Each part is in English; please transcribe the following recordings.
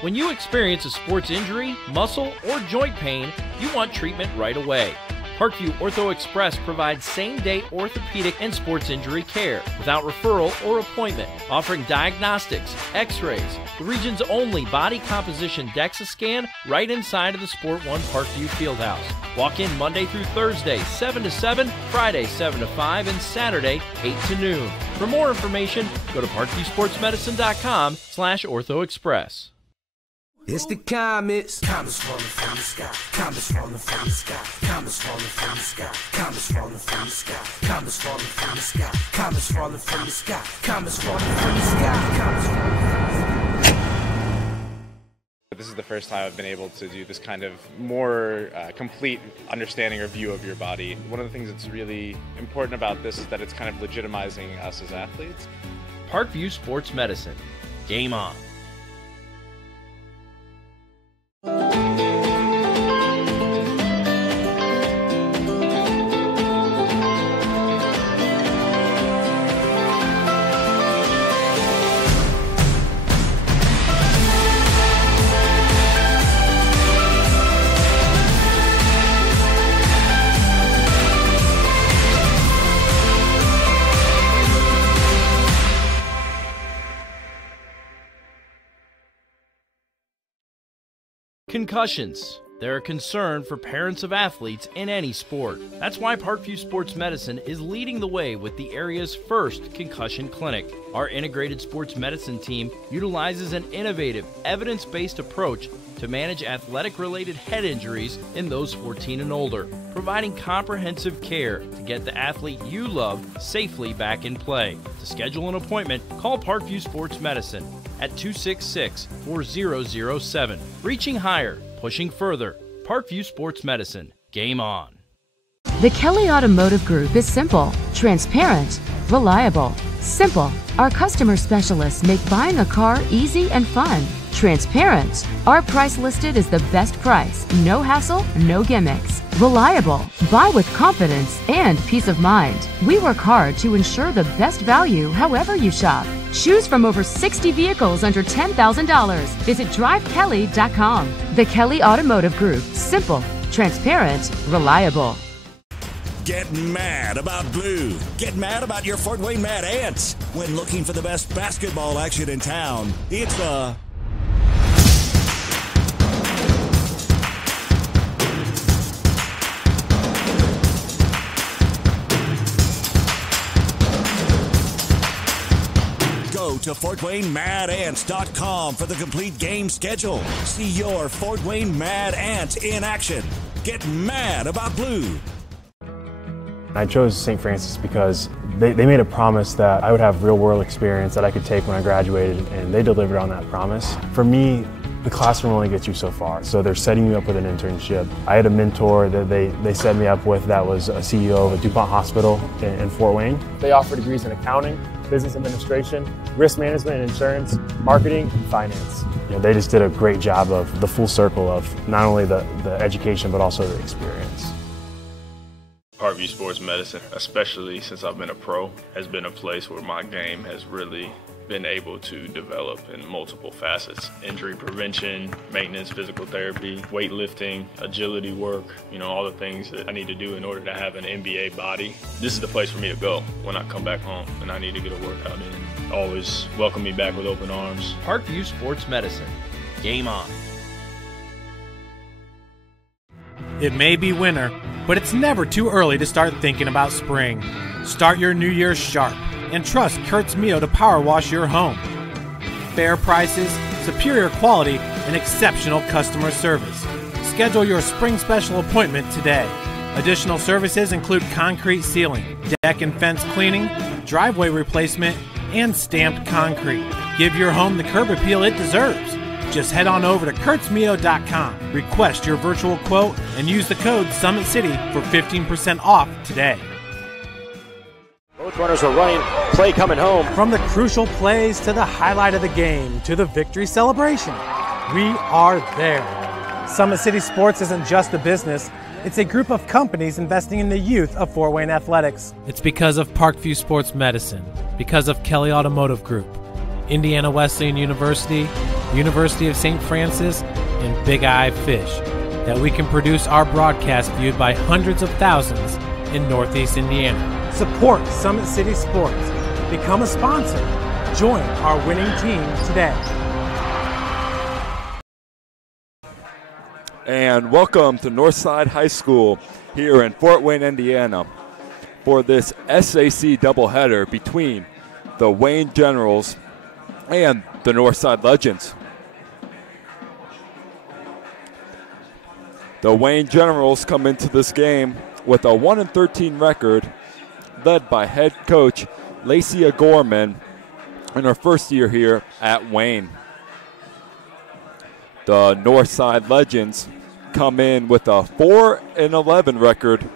When you experience a sports injury, muscle, or joint pain, you want treatment right away. Parkview Ortho Express provides same-day orthopedic and sports injury care without referral or appointment, offering diagnostics, x-rays, the region's only body composition DEXA scan right inside of the Sport One Parkview Fieldhouse. Walk in Monday through Thursday, 7 to 7, Friday, 7 to 5, and Saturday, 8 to noon. For more information, go to parkviewsportsmedicine.com/orthoexpress. It's the comets. Comets falling from the sky. Comets falling from the sky. Comets falling from the sky. Comets falling from the sky. Comets falling from the sky. Comets falling from the sky. Comets falling from the sky. Comets falling from the sky. This is the first time I've been able to do this kind of more complete understanding or view of your body. One of the things that's really important about this is that it's kind of legitimizing us as athletes. Parkview Sports Medicine. Game on. Concussions. They're a concern for parents of athletes in any sport. That's why Parkview Sports Medicine is leading the way with the area's first concussion clinic. Our integrated sports medicine team utilizes an innovative, evidence-based approach to manage athletic-related head injuries in those 14 and older, providing comprehensive care to get the athlete you love safely back in play. To schedule an appointment, call Parkview Sports Medicine at 266-4007. Reaching higher, pushing further. Parkview Sports Medicine. Game on. The Kelly Automotive Group is simple, transparent, reliable. Simple. Our customer specialists make buying a car easy and fun. Transparent. Our price listed is the best price. No hassle, no gimmicks. Reliable. Buy with confidence and peace of mind. We work hard to ensure the best value however you shop. Choose from over 60 vehicles under $10,000. Visit drivekelly.com. The Kelly Automotive Group. Simple, transparent, reliable. Get mad about blue. Get mad about your Fort Wayne Mad Ants. When looking for the best basketball action in town, it's the Go to FortWayneMadAnts.com for the complete game schedule. See your Fort Wayne Mad Ants in action. Get mad about blue. I chose St. Francis because they made a promise that I would have real-world experience that I could take when I graduated, and they delivered on that promise. For me, the classroom only gets you so far, so they're setting you up with an internship. I had a mentor that they set me up with that was a CEO of a DuPont hospital in Fort Wayne. They offer degrees in accounting, business administration, risk management and insurance, marketing, and finance. You know, they just did a great job of the full circle of not only the education but also the experience. Parkview Sports Medicine, especially since I've been a pro, has been a place where my game has really been able to develop in multiple facets. Injury prevention, maintenance, physical therapy, weightlifting, agility work, you know, all the things that I need to do in order to have an NBA body. This is the place for me to go when I come back home and I need to get a workout in. Always welcome me back with open arms. Parkview Sports Medicine. Game on. It may be winter, but it's never too early to start thinking about spring. Start your new year sharp and trust Kurt's Mio to power wash your home. Fair prices, superior quality, and exceptional customer service. Schedule your spring special appointment today. Additional services include concrete sealing, deck and fence cleaning, driveway replacement, and stamped concrete. Give your home the curb appeal it deserves. Just head on over to kurtzmio.com, request your virtual quote, and use the code SummitCity for 15% off today. Both runners are running, play coming home. From the crucial plays to the highlight of the game to the victory celebration, we are there. Summit City Sports isn't just a business, it's a group of companies investing in the youth of Fort Wayne athletics. It's because of Parkview Sports Medicine, because of Kelly Automotive Group, Indiana Wesleyan University, University of St. Francis, and Big Eye Fish, that we can produce our broadcast viewed by hundreds of thousands in Northeast Indiana. Support Summit City Sports. Become a sponsor. Join our winning team today. And welcome to Northside High School here in Fort Wayne, Indiana, for this SAC doubleheader between the Wayne Generals and the Northside Legends. The Wayne Generals come into this game with a 1-13 record, led by head coach Lacey Gorman in her first year here at Wayne. The Northside Legends come in with a 4-11 record.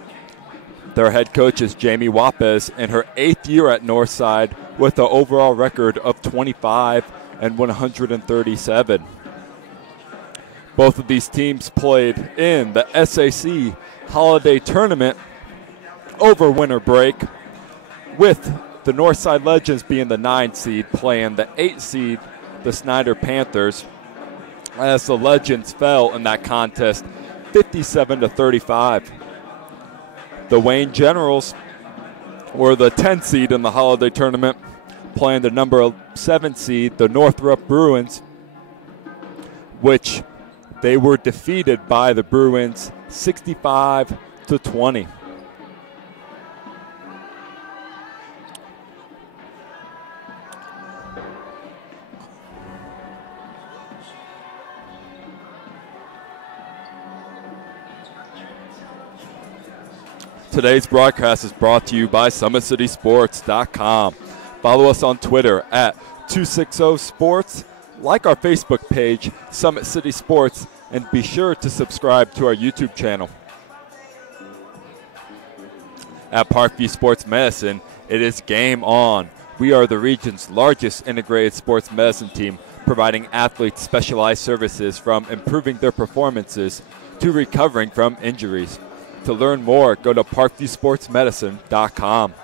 Their head coach is Jamie Wapes in her 8th year at Northside with an overall record of 25-137. Both of these teams played in the SAC Holiday Tournament over winter break, with the Northside Legends being the 9 seed playing the 8 seed, the Snyder Panthers, as the Legends fell in that contest 57-35. The Wayne Generals were the 10 seed in the Holiday Tournament, playing the number 7 seed, the Northrop Bruins, which they were defeated by the Bruins 65-20. Today's broadcast is brought to you by SummitCitySports.com. Follow us on Twitter at 260sports. Like our Facebook page, Summit City Sports, and be sure to subscribe to our YouTube channel. At Parkview Sports Medicine, it is game on. We are the region's largest integrated sports medicine team, providing athletes specialized services from improving their performances to recovering from injuries. To learn more, go to parkviewsportsmedicine.com.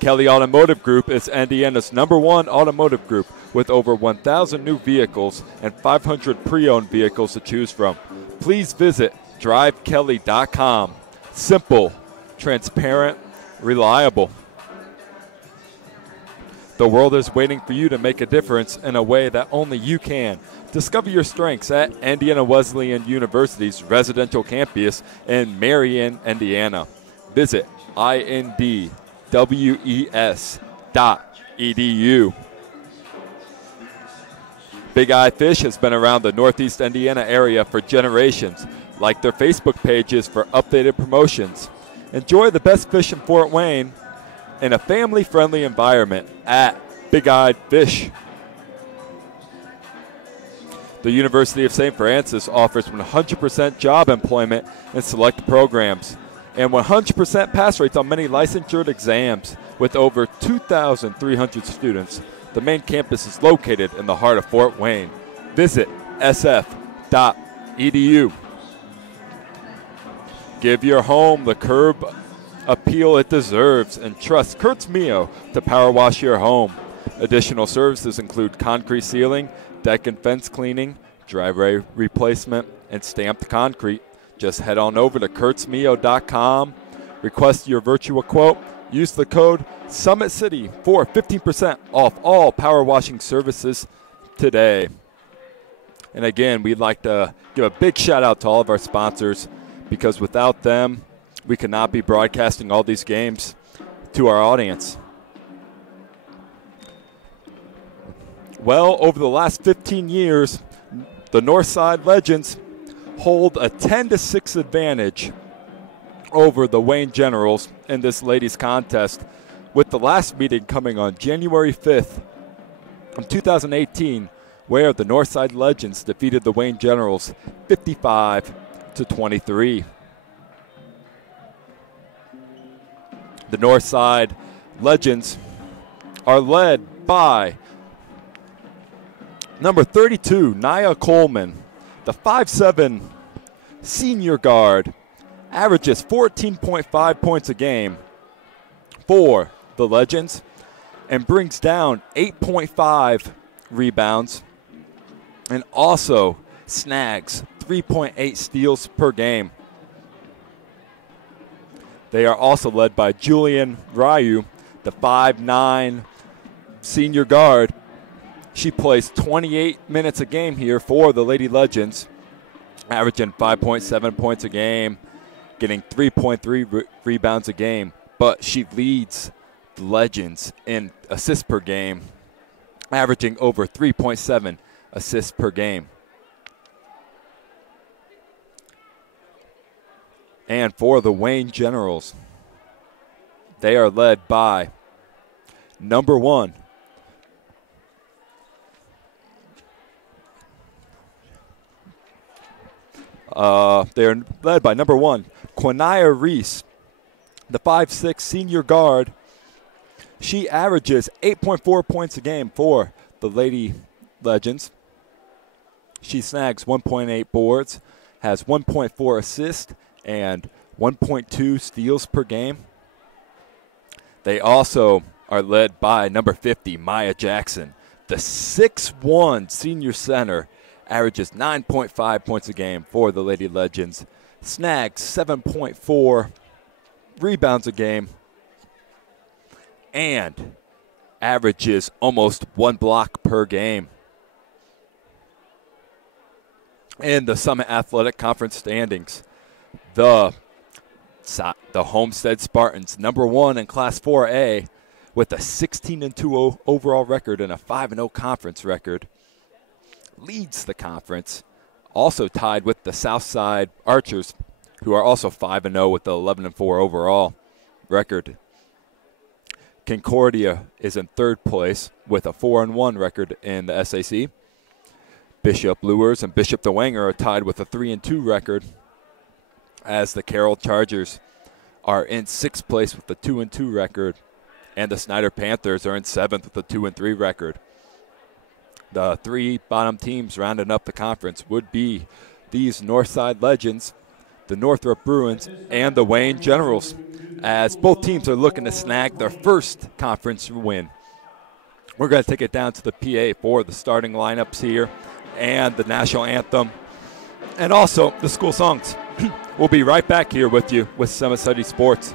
Kelly Automotive Group is Indiana's #1 automotive group, with over 1,000 new vehicles and 500 pre-owned vehicles to choose from. Please visit drivekelly.com. Simple, transparent, reliable. The world is waiting for you to make a difference in a way that only you can. Discover your strengths at Indiana Wesleyan University's residential campus in Marion, Indiana. Visit indwes.edu. Big Eye Fish has been around the Northeast Indiana area for generations. Like their Facebook pages for updated promotions. Enjoy the best fish in Fort Wayne in a family-friendly environment at Big Eye Fish. The University of St. Francis offers 100% job employment in select programs and 100% pass rates on many licensure exams. With over 2,300 students, the main campus is located in the heart of Fort Wayne. Visit sf.edu. Give your home the curb appeal it deserves and trust Kurtz Mio to power wash your home. Additional services include concrete sealing, deck and fence cleaning, driveway replacement, and stamped concrete. Just head on over to kurtzmio.com, request your virtual quote, use the code SummitCity for 15% off all power washing services today. And again, we'd like to give a big shout out to all of our sponsors, because without them, we could not be broadcasting all these games to our audience. Well, over the last 15 years, the Northside Legends hold a 10-6 advantage over the Wayne Generals in this ladies contest, with the last meeting coming on January 5th of 2018, where the Northside Legends defeated the Wayne Generals 55-23. The Northside Legends are led by number 32, Nia Coleman. The 5'7" senior guard averages 14.5 points a game for the Legends and brings down 8.5 rebounds and also snags 3.8 steals per game. They are also led by Julian Ryu, the 5'9" senior guard. She plays 28 minutes a game here for the Lady Legends, averaging 5.7 points a game, getting 3.3 rebounds a game. But she leads the Legends in assists per game, averaging over 3.7 assists per game. And for the Wayne Generals, they are led by number 1, Quinaya Reese, the 5'6" senior guard. She averages 8.4 points a game for the Lady Legends. She snags 1.8 boards, has 1.4 assists, and 1.2 steals per game. They also are led by number 50, Maya Jackson. The 6'1" senior center averages 9.5 points a game for the Lady Legends, snags 7.4 rebounds a game, and averages almost 1 block per game. In the Summit Athletic Conference standings, the Homestead Spartans, number 1 in Class 4A, with a 16-2 overall record and a 5-0 conference record, leads the conference, also tied with the Southside Archers, who are also 5-0 with the 11-4 overall record. Concordia is in 3rd place with a 4-1 record in the SAC. Bishop Lures and Bishop DeWanger are tied with a 3-2 record, as the Carroll Chargers are in 6th place with a 2-2 record, and the Snyder Panthers are in 7th with a 2-3 record. The 3 bottom teams rounding up the conference would be these Northside Legends, the Northrop Bruins, and the Wayne Generals, as both teams are looking to snag their first conference win. We're going to take it down to the PA for the starting lineups here and the national anthem and also the school songs. We'll be right back here with you with Summit City Sports.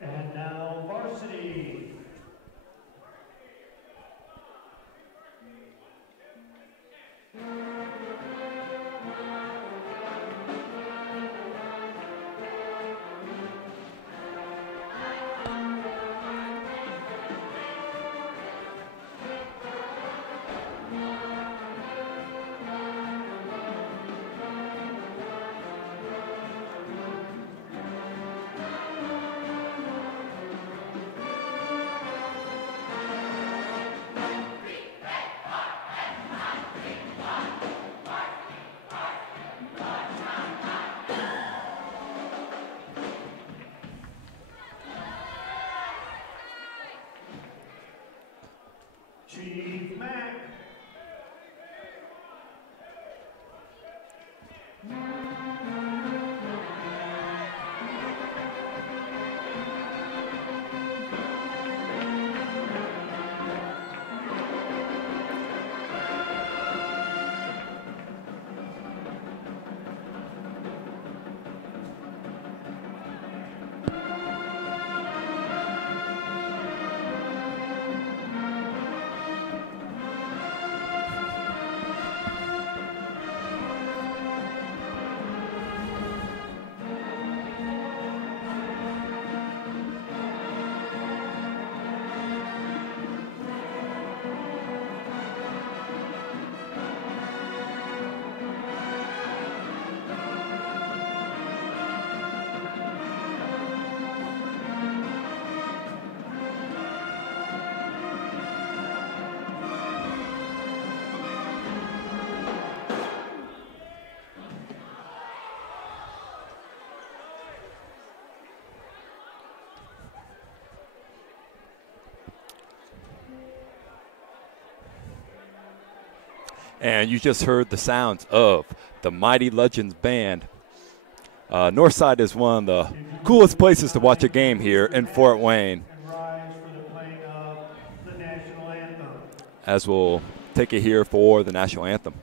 And now varsity. Chief Mac. And you just heard the sounds of the Mighty Legends Band. Northside is one of the coolest places to watch a game here in Fort Wayne. As we'll take it here for the national anthem.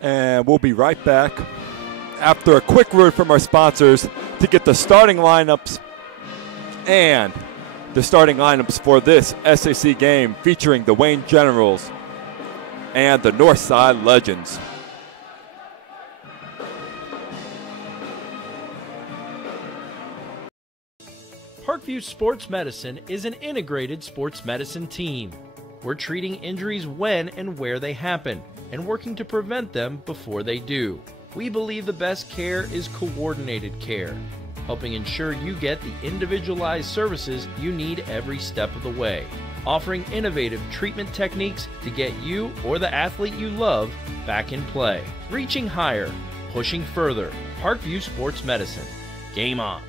And we'll be right back after a quick word from our sponsors to get the starting lineups and the starting lineups for this SAC game featuring the Wayne Generals and the Northside Legends. Parkview Sports Medicine is an integrated sports medicine team. We're treating injuries when and where they happen and working to prevent them before they do. We believe the best care is coordinated care, helping ensure you get the individualized services you need every step of the way, offering innovative treatment techniques to get you or the athlete you love back in play. Reaching higher, pushing further. Parkview Sports Medicine. Game on.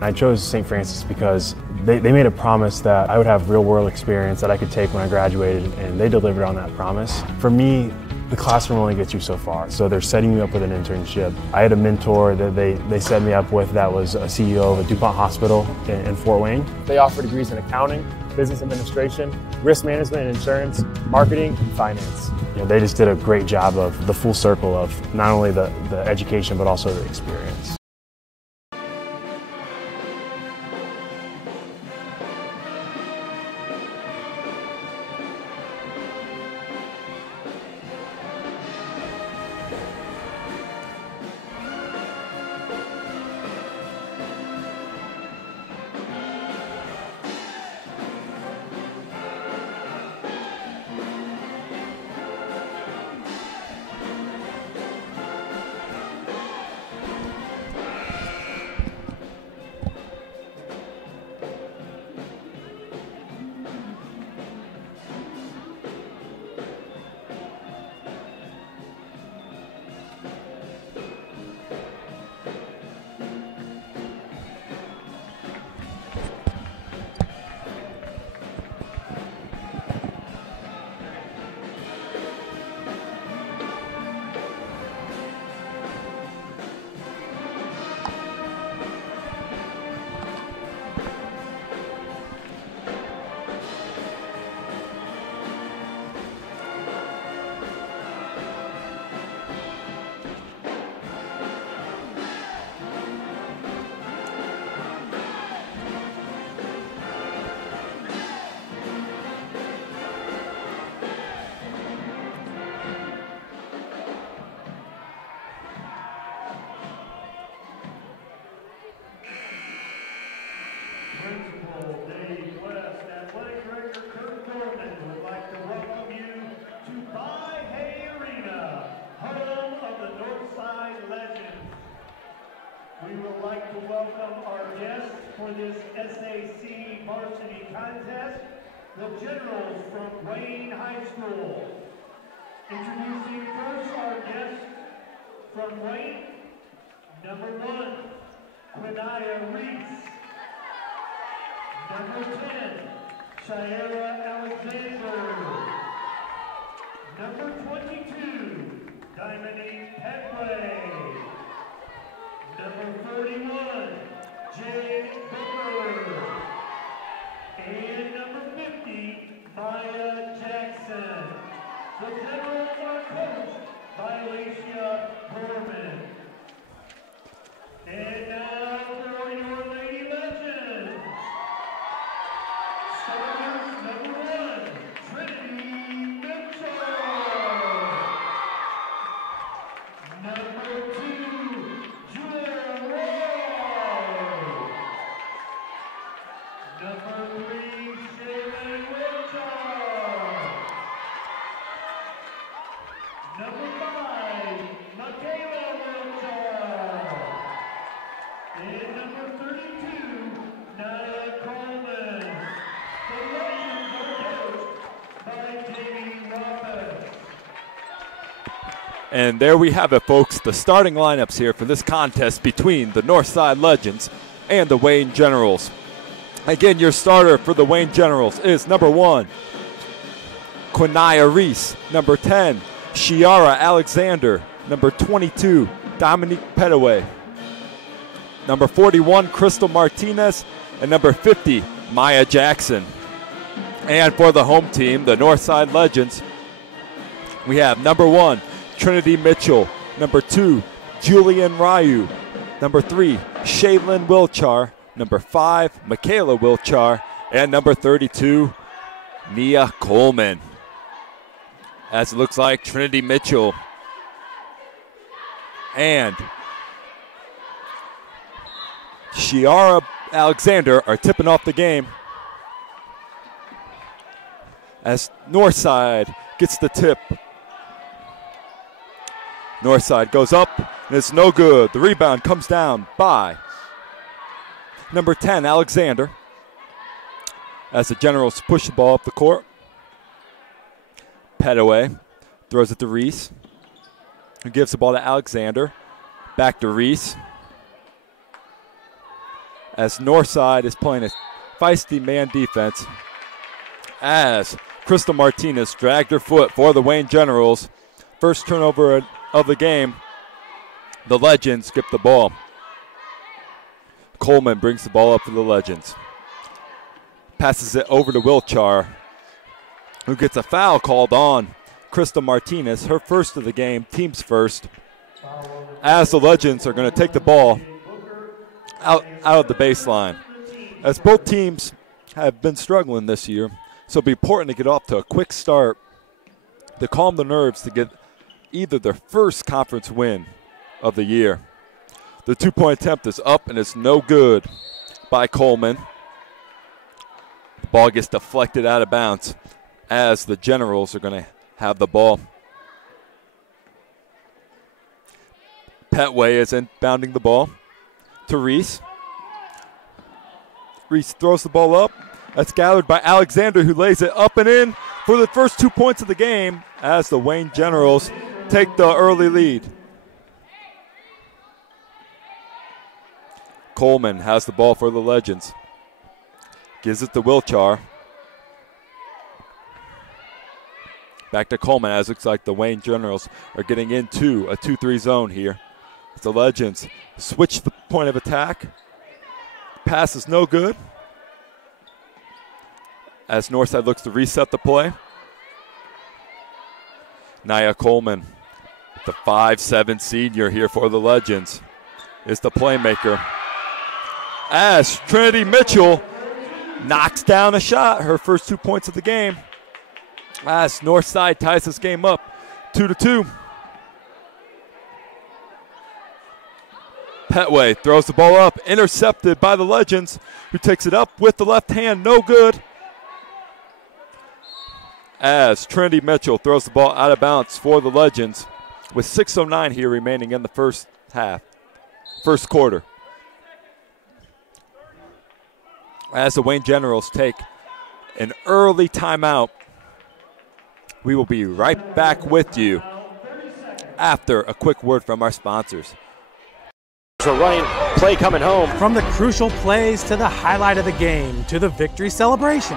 I chose St. Francis because they made a promise that I would have real-world experience that I could take when I graduated, and they delivered on that promise. For me, the classroom only gets you so far, so they're setting you up with an internship. I had a mentor that they set me up with that was a CEO of a DuPont hospital in Fort Wayne. They offer degrees in accounting, business administration, risk management and insurance, marketing, and finance. You know, they just did a great job of the full circle of not only the education but also the experience. We would like to welcome our guests for this SAC varsity contest, the Generals from Wayne High School. Introducing first our guest from Wayne, number 1, Quinaya Reese. Number 10, Shiera Alexander. Number 22, Dominique Petway. Number 41, Jade Booker. And number 50, Maya Jackson. The Generals are coached by Alicia Gorman. And now for your Lady Legends. Starters number 1, Trinity Mitchell. Number 2, Julia Roy. Number 3, Shaylin Wiltshire. Number 5, Michaela Wiltshire. And number 32, Naya Coleman. The Legends are coached by Jamie Roberts. And there we have it, folks, the starting lineups here for this contest between the Northside Legends and the Wayne Generals. Again, your starter for the Wayne Generals is number 1, Quinaya Reese. Number 10, Shiara Alexander. Number 22, Dominique Petaway. Number 41, Crystal Martinez. And number 50, Maya Jackson. And for the home team, the Northside Legends, we have number 1, Trinity Mitchell. Number 2, Julian Ryu. Number 3, Shaylin Wilchar. Number 5, Michaela Wilchar. And number 32, Nia Coleman. As it looks like Trinity Mitchell and Shiara Alexander are tipping off the game as Northside gets the tip. Northside goes up, and it's no good. The rebound comes down by number 10, Alexander, as the Generals push the ball up the court. Petaway throws it to Reese, who gives the ball to Alexander. Back to Reese, as Northside is playing a feisty man defense, as Crystal Martinez dragged her foot for the Wayne Generals. First turnover of the game. The Legends skip the ball. Coleman brings the ball up for the Legends. Passes it over to Wilchar, who gets a foul called on Crystal Martinez, her first of the game, team's first, as the Legends are going to take the ball out of the baseline. As both teams have been struggling this year, so it'll be important to get off to a quick start to calm the nerves to get either their first conference win of the year. The two-point attempt is up, and it's no good by Coleman. The ball gets deflected out of bounds as the Generals are going to have the ball. Petway is inbounding the ball to Reese. Reese throws the ball up. That's gathered by Alexander, who lays it up and in for the first 2 points of the game as the Wayne Generals take the early lead. Coleman has the ball for the Legends. Gives it to Wilchar. Back to Coleman, as it looks like the Wayne Generals are getting into a 2-3 zone here. The Legends switch the point of attack. Pass is no good, as Northside looks to reset the play. Nia Coleman, the 5'7" senior here for the Legends, is the playmaker. As Trinity Mitchell knocks down a shot, her first 2 points of the game, as Northside ties this game up 2-2. Petway throws the ball up, intercepted by the Legends, who takes it up with the left hand, no good. As Trinity Mitchell throws the ball out of bounds for the Legends with 6:09 here remaining in the first quarter. As the Wayne Generals take an early timeout We will be right back with you after a quick word from our sponsors. So running play coming home. From the crucial plays to the highlight of the game to the victory celebration,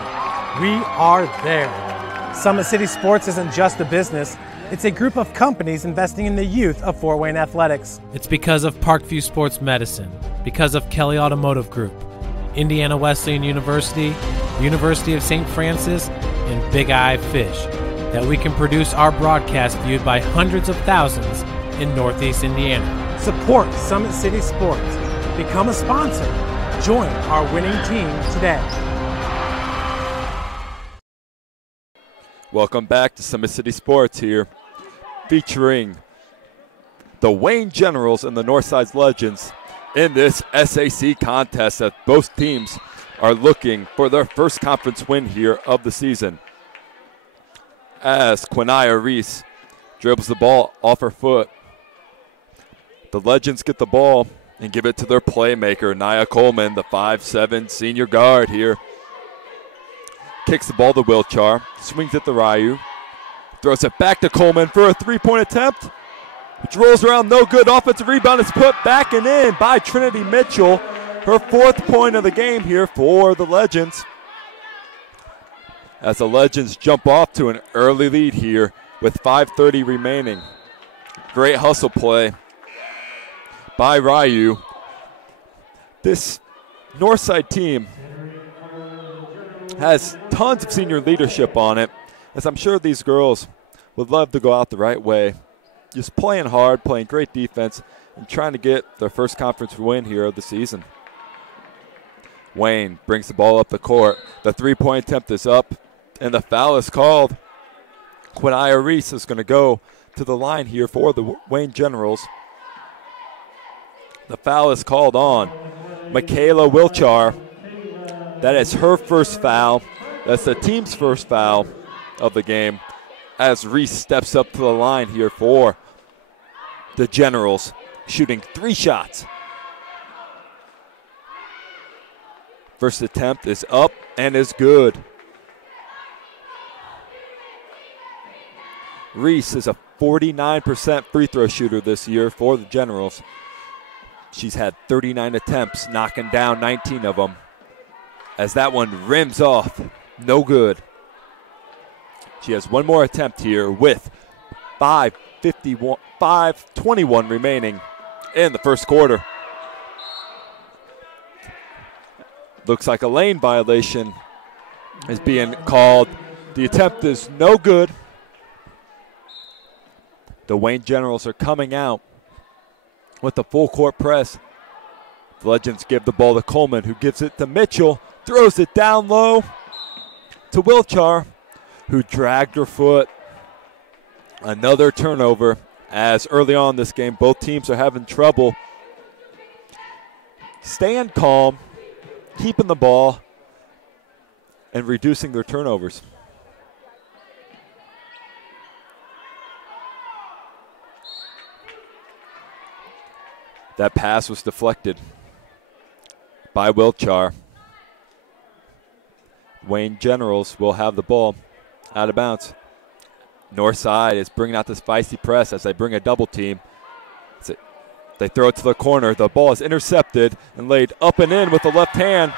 we are there. Summit City Sports isn't just a business, it's a group of companies investing in the youth of Fort Wayne athletics. It's because of Parkview Sports Medicine, because of Kelly Automotive Group, Indiana Wesleyan University, the University of St. Francis, and Big Eye Fish, that we can produce our broadcast viewed by hundreds of thousands in Northeast Indiana. Support Summit City Sports. Become a sponsor. Join our winning team today. Welcome back to Summit City Sports here, featuring the Wayne Generals and the Northside Legends in this SAC contest that both teams are looking for their first conference win here of the season. As Quinaya Reese dribbles the ball off her foot, the Legends get the ball and give it to their playmaker, Nia Coleman, the 5'7" senior guard here. Kicks the ball to Wilchar, swings it to Ryu, throws it back to Coleman for a three-point attempt, which rolls around, no good. Offensive rebound is put back and in by Trinity Mitchell, her 4th point of the game here for the Legends. As the Legends jump off to an early lead here with 5:30 remaining. Great hustle play by Ryu. This Northside team has tons of senior leadership on it, as I'm sure these girls would love to go out the right way. Just playing hard, playing great defense, and trying to get their first conference win here of the season. Wayne brings the ball up the court. The three-point attempt is up, and the foul is called. Quinaya Reese is going to go to the line here for the Wayne Generals. The foul is called on Michaela Wilchar. That is her first foul. That's the team's first foul of the game, as Reese steps up to the line here for the Generals, shooting 3 shots. First attempt is up and is good. Reese is a 49% free throw shooter this year for the Generals. She's had 39 attempts, knocking down 19 of them, as that one rims off. No good. She has one more attempt here with 5:21 remaining in the first quarter. Looks like a lane violation is being called. The attempt is no good. The Wayne Generals are coming out with the full court press. The Legends give the ball to Coleman, who gives it to Mitchell, throws it down low to Wilchar, who dragged her foot. Another turnover, as early on in this game, both teams are having trouble staying calm, keeping the ball, and reducing their turnovers. That pass was deflected by Wilchar. Wayne Generals will have the ball out of bounds. Northside is bringing out this feisty press as they bring a double team. They throw it to the corner. The ball is intercepted and laid up and in with the left hand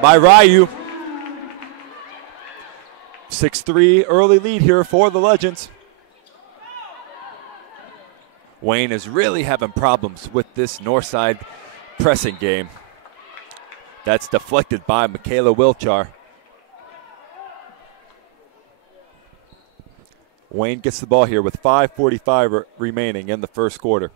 by Ryu. 6-3 early lead here for the Legends. Wayne is really having problems with this Northside pressing game. That's deflected by Michaela Wilchar. Wayne gets the ball here with 5:45 remaining in the first quarter.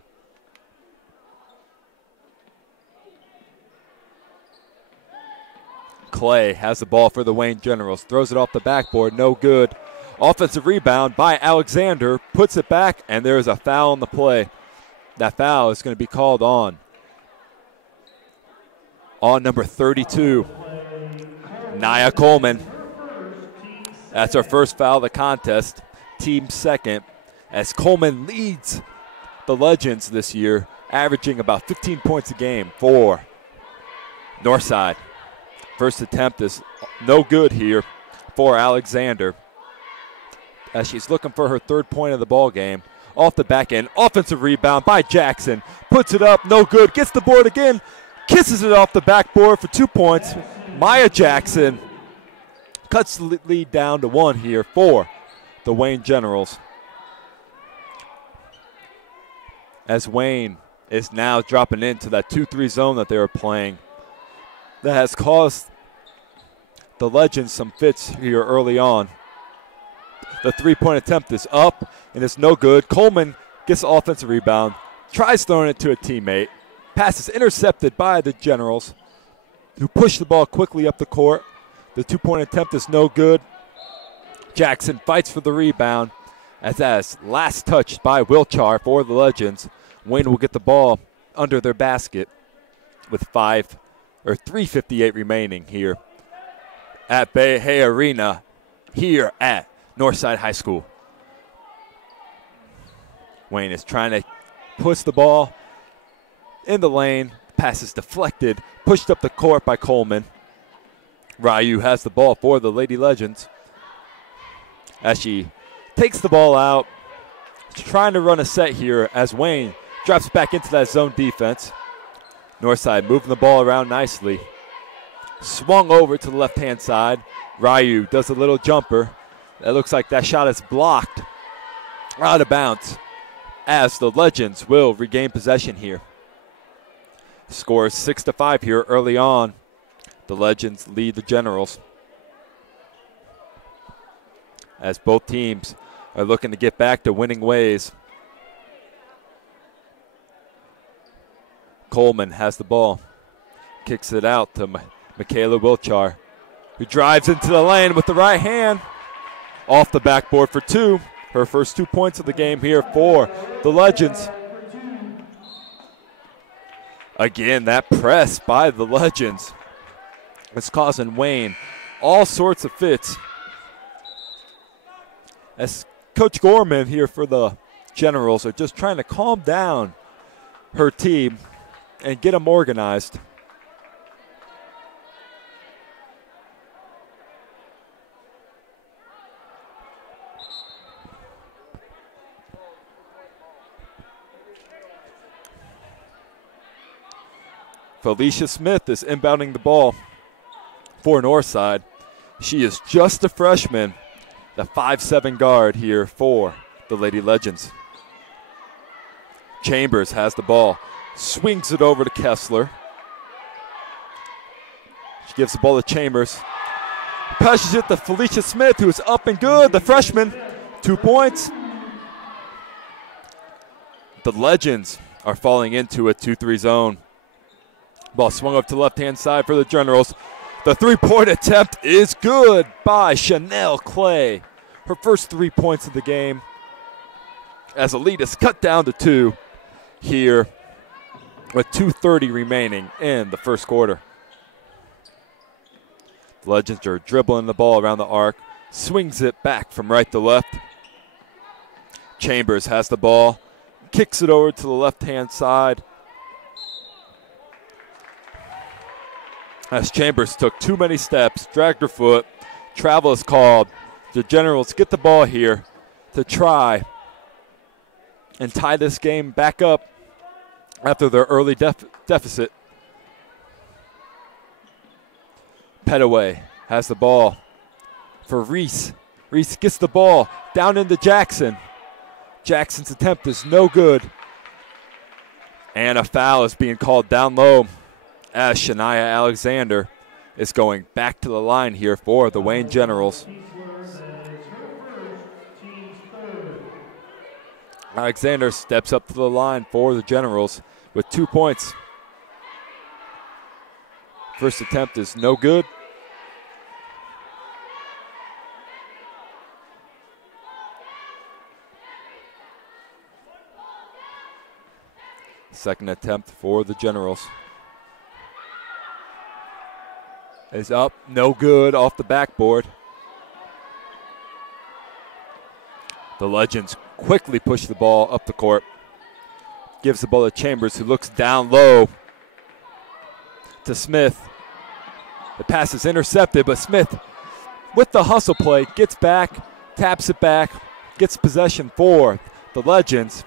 Clay has the ball for the Wayne Generals, throws it off the backboard, no good. Offensive rebound by Alexander, puts it back, and there is a foul on the play. That foul is going to be called on number 32, Nia Coleman. That's her first foul of the contest, team second, as Coleman leads the Legends this year, averaging about 15 points a game for Northside. First attempt is no good here for Alexander. as she's looking for her 3rd point of the ball game. Off the back end, offensive rebound by Jackson. Puts it up, no good. Gets the board again, kisses it off the backboard for 2 points. Maya Jackson cuts the lead down to 1 here for the Wayne Generals. As Wayne is now dropping into that 2-3 zone that they were playing. That has caused the Legends some fits here early on. The 3-point attempt is up, and it's no good. Coleman gets the offensive rebound, tries throwing it to a teammate. Pass is intercepted by the Generals, who push the ball quickly up the court. The 2-point attempt is no good. Jackson fights for the rebound, as that's last touched by Wilchar for the Legends. Wayne will get the ball under their basket with 3:58 remaining here at Bay Hay Arena here at Northside High School. Wayne is trying to push the ball in the lane. Pass is deflected, pushed up the court by Coleman. Ryu has the ball for the Lady Legends as she takes the ball out. She's trying to run a set here as Wayne drops back into that zone defense. Northside moving the ball around nicely. Swung over to the left-hand side. Ryu does a little jumper. It looks like that shot is blocked out of bounds as the Legends will regain possession here. Score is 6-5 here early on. The Legends lead the Generals as both teams are looking to get back to winning ways. Coleman has the ball, kicks it out to Michaela Wilchar, who drives into the lane with the right hand. Off the backboard for 2. Her first 2 points of the game here for the Legends. Again, that press by the Legends is causing Wayne all sorts of fits. As Coach Gorman here for the Generals are just trying to calm down her team and get them organized. Felicia Smith is inbounding the ball for Northside. She is just a freshman, the 5'7" guard here for the Lady Legends. Chambers has the ball, swings it over to Kessler. She gives the ball to Chambers. Passes it to Felicia Smith, who is up and good, the freshman. 2 points. The Legends are falling into a 2-3 zone. Ball swung up to the left-hand side for the Generals. The 3-point attempt is good by Chanel Clay. Her first 3 points of the game as the lead is cut down to 2 here with 2:30 remaining in the first quarter. The Legends are dribbling the ball around the arc, swings it back from right to left. Chambers has the ball, kicks it over to the left-hand side. As Chambers took too many steps, dragged her foot, travel is called. The Generals get the ball here to try and tie this game back up after their early deficit. Petaway has the ball for Reese. Reese gets the ball down into Jackson. Jackson's attempt is no good. And a foul is being called down low as Shania Alexander is going back to the line here for the Wayne Generals. Alexander steps up to the line for the Generals with 2 points. First attempt is no good. Second attempt for the Generals is up, no good, off the backboard. The Legends quickly push the ball up the court. Gives the ball to Chambers, who looks down low to Smith. The pass is intercepted, but Smith, with the hustle play, gets back, taps it back, gets possession for the Legends,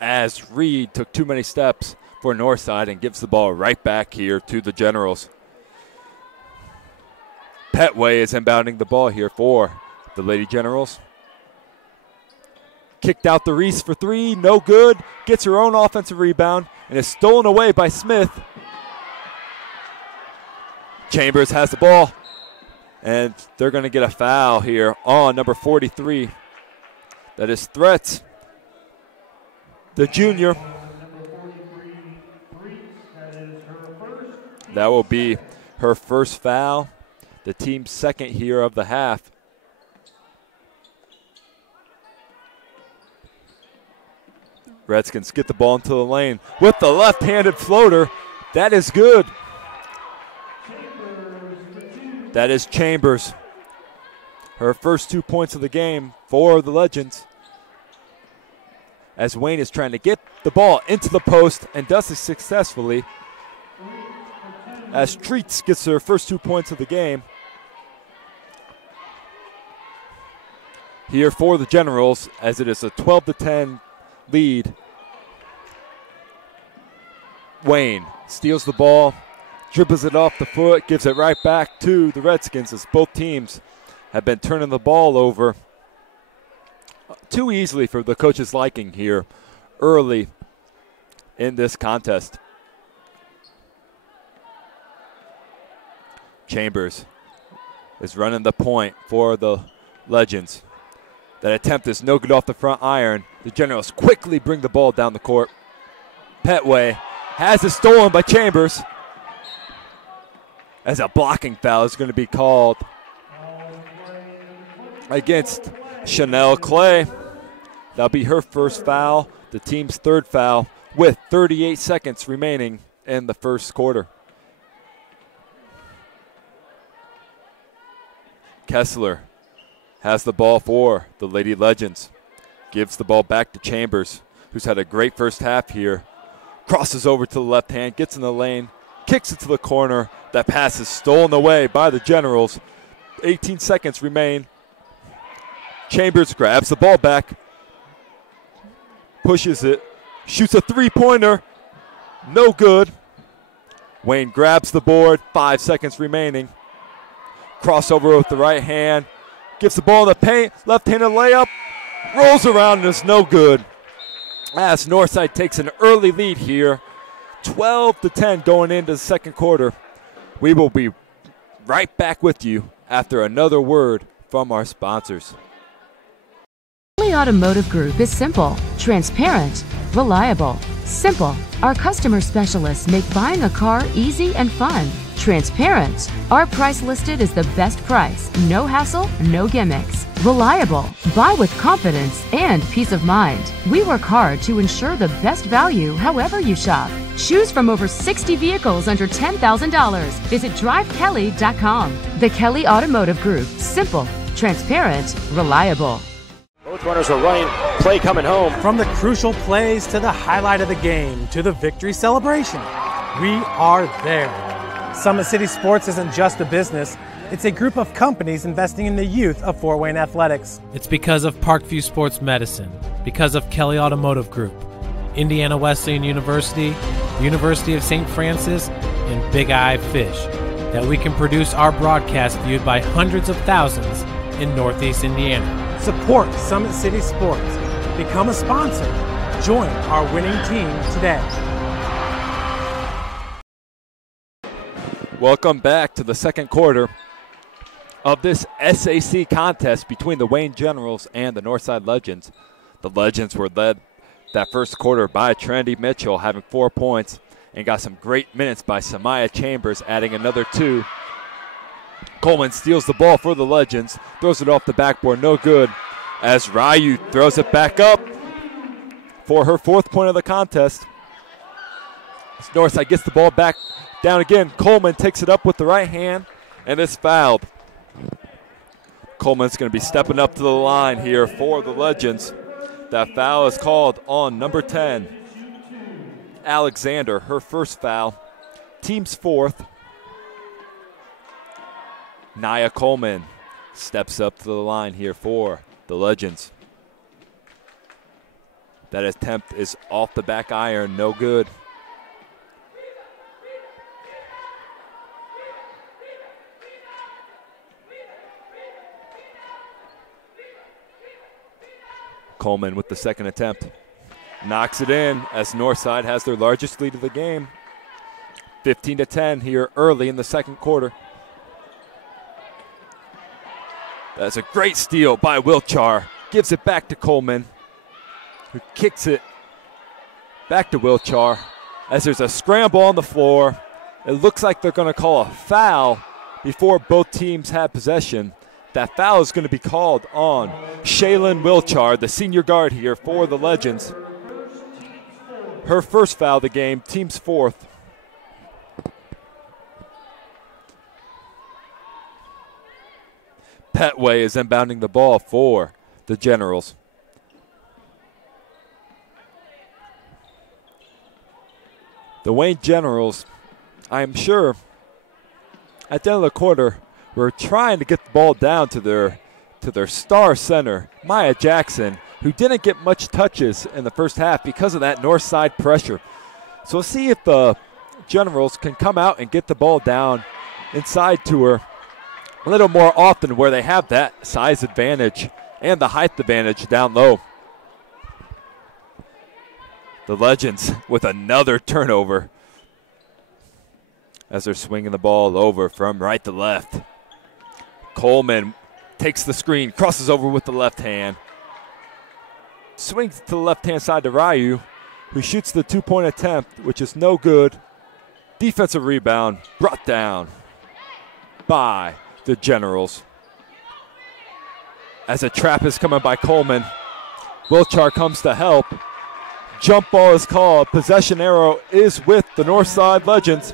as Reed took too many steps for Northside and gives the ball right back here to the Generals. Petway is inbounding the ball here for the Lady Generals. Kicked out the Reese for three, no good. Gets her own offensive rebound and is stolen away by Smith. Chambers has the ball, and they're going to get a foul here on number 43. That is Threats, the junior. That will be her first foul, the team's second here of the half. Redskins get the ball into the lane with the left-handed floater. That is good. That is Chambers. Her first 2 points of the game for the Legends. As Wayne is trying to get the ball into the post and does it successfully. As Treats gets her first 2 points of the game. Here for the Generals, as it is a 12-10 lead. Wayne steals the ball, dribbles it off the foot, gives it right back to the Redskins, as both teams have been turning the ball over too easily for the coach's liking here early in this contest. Chambers is running the point for the Legends. That attempt is no good off the front iron. The Generals quickly bring the ball down the court. Petway has it stolen by Chambers, as a blocking foul is going to be called against Chanel Clay. That'll be her first foul, the team's third foul, with 38 seconds remaining in the first quarter. Kessler has the ball for the Lady Legends. Gives the ball back to Chambers, who's had a great first half here. Crosses over to the left hand, gets in the lane, kicks it to the corner. That pass is stolen away by the Generals. 18 seconds remain. Chambers grabs the ball back, pushes it, shoots a three-pointer, no good. Wayne grabs the board, 5 seconds remaining. Crossover with the right hand, gives the ball in the paint, left-handed layup, rolls around and is no good. As Northside takes an early lead here, 12-10 going into the second quarter. We will be right back with you after another word from our sponsors. Kelly Automotive Group is simple, transparent, reliable. Simple. Our customer specialists make buying a car easy and fun. Transparent. Our price listed is the best price. No hassle, no gimmicks. Reliable. Buy with confidence and peace of mind. We work hard to ensure the best value however you shop. Choose from over 60 vehicles under $10,000. Visit drivekelly.com. The Kelly Automotive Group. Simple, transparent, reliable. Both runners are running. Play coming home. From the crucial plays to the highlight of the game to the victory celebration, we are there. Summit City Sports isn't just a business, it's a group of companies investing in the youth of Fort Wayne athletics. It's because of Parkview Sports Medicine, because of Kelly Automotive Group, Indiana Wesleyan University, the University of St. Francis, and Big Eye Fish, that we can produce our broadcast viewed by hundreds of thousands in Northeast Indiana. Support Summit City Sports. Become a sponsor. Join our winning team today. Welcome back to the second quarter of this SAC contest between the Wayne Generals and the Northside Legends. The Legends were led that first quarter by Trendy Mitchell, having 4 points, and got some great minutes by Samaya Chambers, adding another 2. Coleman steals the ball for the Legends, throws it off the backboard, no good, as Ryu throws it back up for her 4th point of the contest. As Northside gets the ball back down again. Coleman takes it up with the right hand and is fouled. Coleman's going to be stepping up to the line here for the Legends. That foul is called on number 10, Alexander, her first foul, team's 4th. Nia Coleman steps up to the line here for the Legends. That attempt is off the back iron, no good. Coleman with the second attempt. Knocks it in as Northside has their largest lead of the game. 15-10 here early in the second quarter. That's a great steal by Wilchar. Gives it back to Coleman, who kicks it back to Wilchar as there's a scramble on the floor. It looks like they're going to call a foul before both teams have possession. That foul is going to be called on Shaylin Wilchar, the senior guard here for the Legends. Her first foul of the game, team's fourth. Petway is inbounding the ball for the Generals. The Wayne Generals, I'm sure, at the end of the quarter, were trying to get the ball down to their star center, Maya Jackson, who didn't get much touches in the first half because of that north side pressure. So we'll see if the Generals can come out and get the ball down inside to her a little more often, where they have that size advantage and the height advantage down low. The Legends with another turnover as they're swinging the ball over from right to left. Coleman takes the screen, crosses over with the left hand. Swings to the left-hand side to Ryu, who shoots the two-point attempt, which is no good. Defensive rebound brought down by the Generals. As a trap is coming by Coleman, Wilchar comes to help. Jump ball is called. Possession arrow is with the Northside Legends,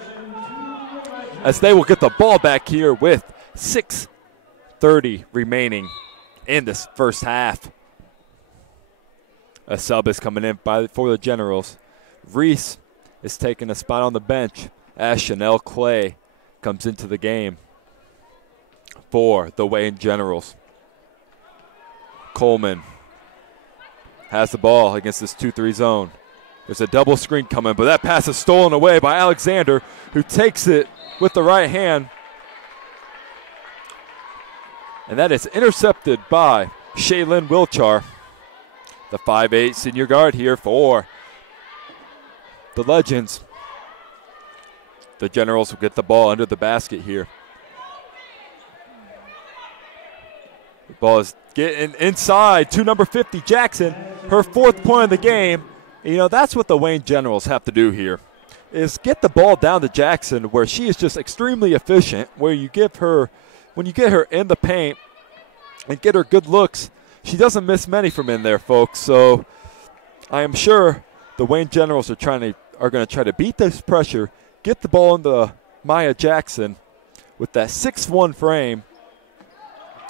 as they will get the ball back here with 6:30 remaining in this first half. A sub is coming in for the Generals. Reese is taking a spot on the bench as Chanel Clay comes into the game for the Wayne Generals. Coleman has the ball against this 2-3 zone. There's a double screen coming, but that pass is stolen away by Alexander, who takes it with the right hand. And that is intercepted by Shaylin Wilchar, the 5'8" senior guard here for the Legends. The Generals will get the ball under the basket here. The ball is getting inside to number 50, Jackson, her fourth point of the game. You know, that's what the Wayne Generals have to do here, is get the ball down to Jackson, where she is just extremely efficient, where you give her, when you get her in the paint and get her good looks, she doesn't miss many from in there, folks. So I am sure the Wayne Generals are going to try to beat this pressure, get the ball into Maya Jackson with that 6'1" frame,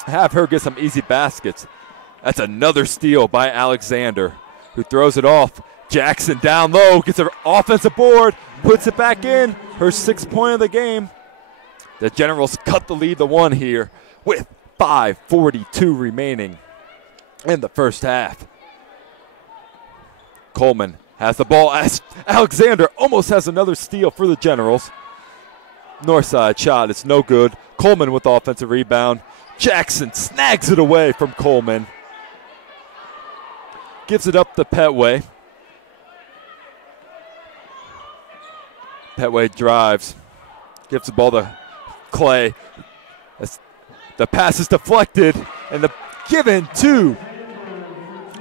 have her get some easy baskets. That's another steal by Alexander, who throws it off. Jackson down low, gets her offensive board, puts it back in, her 6th point of the game. The Generals cut the lead to 1 here with 5:42 remaining in the first half. Coleman has the ball as Alexander almost has another steal for the Generals. Northside shot, it's no good. Coleman with the offensive rebound. Jackson snags it away from Coleman. Gives it up to Petway. Petway drives. Gives the ball to Clay. The pass is deflected and given to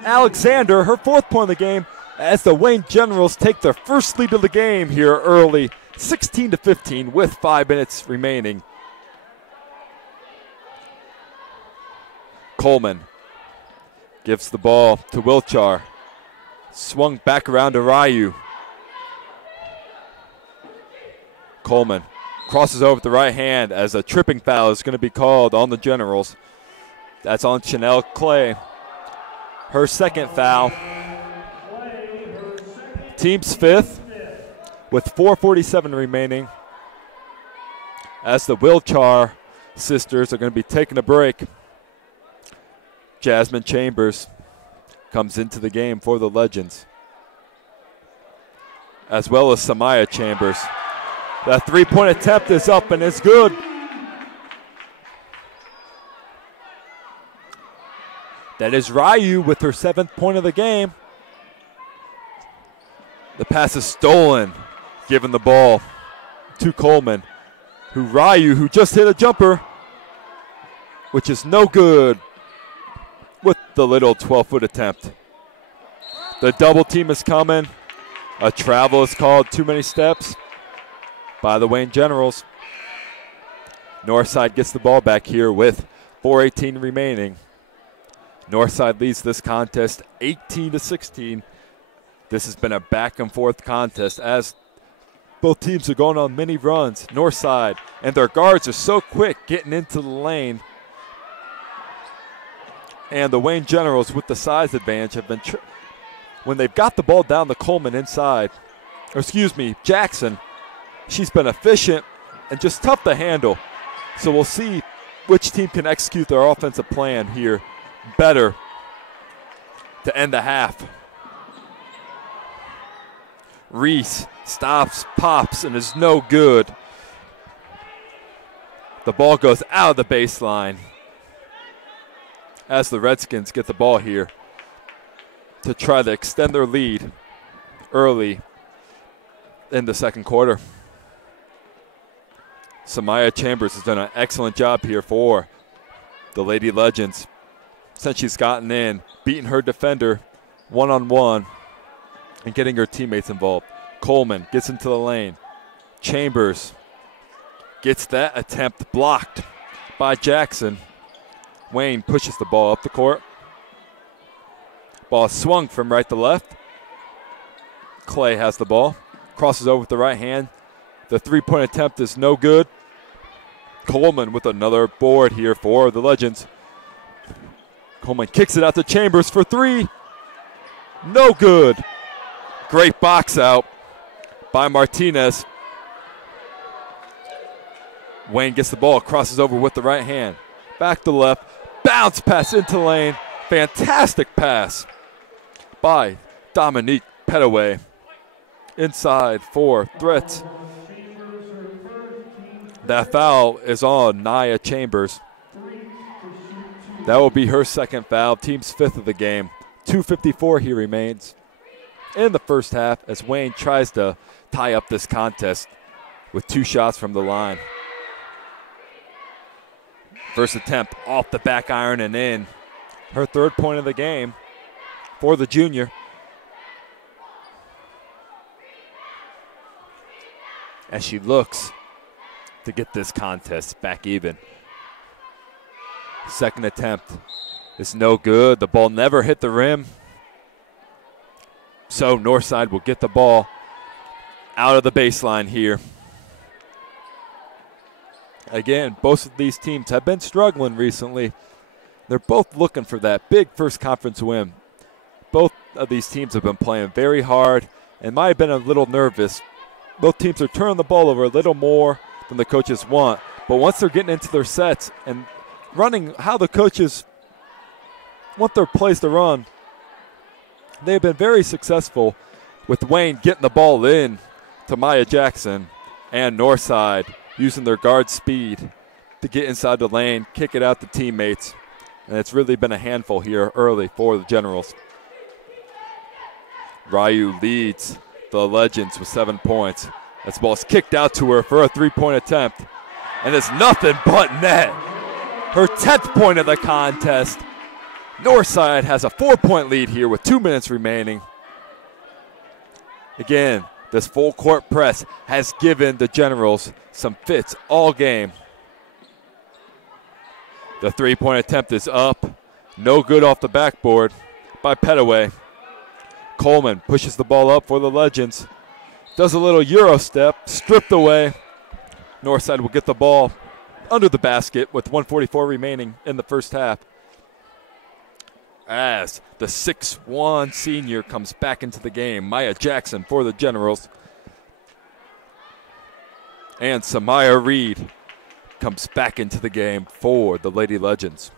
Alexander, her 4th point of the game, as the Wayne Generals take their first lead of the game here early, 16-15 with 5 minutes remaining. Coleman gives the ball to Wilchar. Swung back around to Ryu. Coleman crosses over with the right hand as a tripping foul is going to be called on the Generals. That's on Chanel Clay. Her 2nd foul. Team's 5th with 4:47 remaining as the Wilchar sisters are going to be taking a break. Jasmine Chambers comes into the game for the Legends, as well as Samaya Chambers. That three-point attempt is up and it's good. That is Ryu with her 7th point of the game. The pass is stolen, giving the ball to Coleman, Ryu, who just hit a jumper, which is no good with the little 12-foot attempt. The double team is coming. A travel is called, too many steps by the Wayne Generals. Northside gets the ball back here with 4:18 remaining. Northside leads this contest 18-16. This has been a back and forth contest as both teams are going on many runs. Northside and their guards are so quick getting into the lane. And the Wayne Generals with the size advantage have been, when they've got the ball down the Coleman inside, Jackson, she's been efficient and just tough to handle. So we'll see which team can execute their offensive plan here better to end the half. Reese stops, pops, and is no good. The ball goes out of the baseline as the Redskins get the ball here to try to extend their lead early in the second quarter. Samaya Chambers has done an excellent job here for the Lady Legends since she's gotten in, beating her defender one-on-one and getting her teammates involved. Coleman gets into the lane. Chambers gets that attempt blocked by Jackson. Wayne pushes the ball up the court. Ball swung from right to left. Clay has the ball. Crosses over with the right hand. The three-point attempt is no good. Coleman with another board here for the Legends. Coleman kicks it out to Chambers for three. No good. Great box out by Martinez. Wayne gets the ball, crosses over with the right hand. Back to left. Bounce pass into the lane. Fantastic pass by Dominique Petaway. Inside for threats. That foul is on Nia Chambers. That will be her second foul, team's 5th of the game. 2:54 he remains in the first half as Wayne tries to tie up this contest with 2 shots from the line. First attempt off the back iron and in. Her 3rd point of the game for the junior. As she looks to get this contest back even. Second attempt is no good. The ball never hit the rim. So Northside will get the ball out of the baseline here. Again, both of these teams have been struggling recently. They're both looking for that big first conference win. Both of these teams have been playing very hard and might have been a little nervous. Both teams are turning the ball over a little more than the coaches want. But once they're getting into their sets and running how the coaches want their plays to run, they've been very successful with Wayne getting the ball in to Maya Jackson and Northside using their guard speed to get inside the lane, kick it out to teammates. And it's really been a handful here early for the Generals. Ryu leads the Legends with 7 points. This ball's kicked out to her for a 3-point attempt. And it's nothing but net. Her 10th point of the contest. Northside has a 4-point lead here with 2 minutes remaining. Again, this full court press has given the Generals some fits all game. The 3-point attempt is up. No good off the backboard by Petaway. Coleman pushes the ball up for the Legends. Does a little Euro step, stripped away. Northside will get the ball under the basket with 1:44 remaining in the first half. As the 6'1" senior comes back into the game, Maya Jackson for the Generals. And Samaya Reed comes back into the game for the Lady Legends.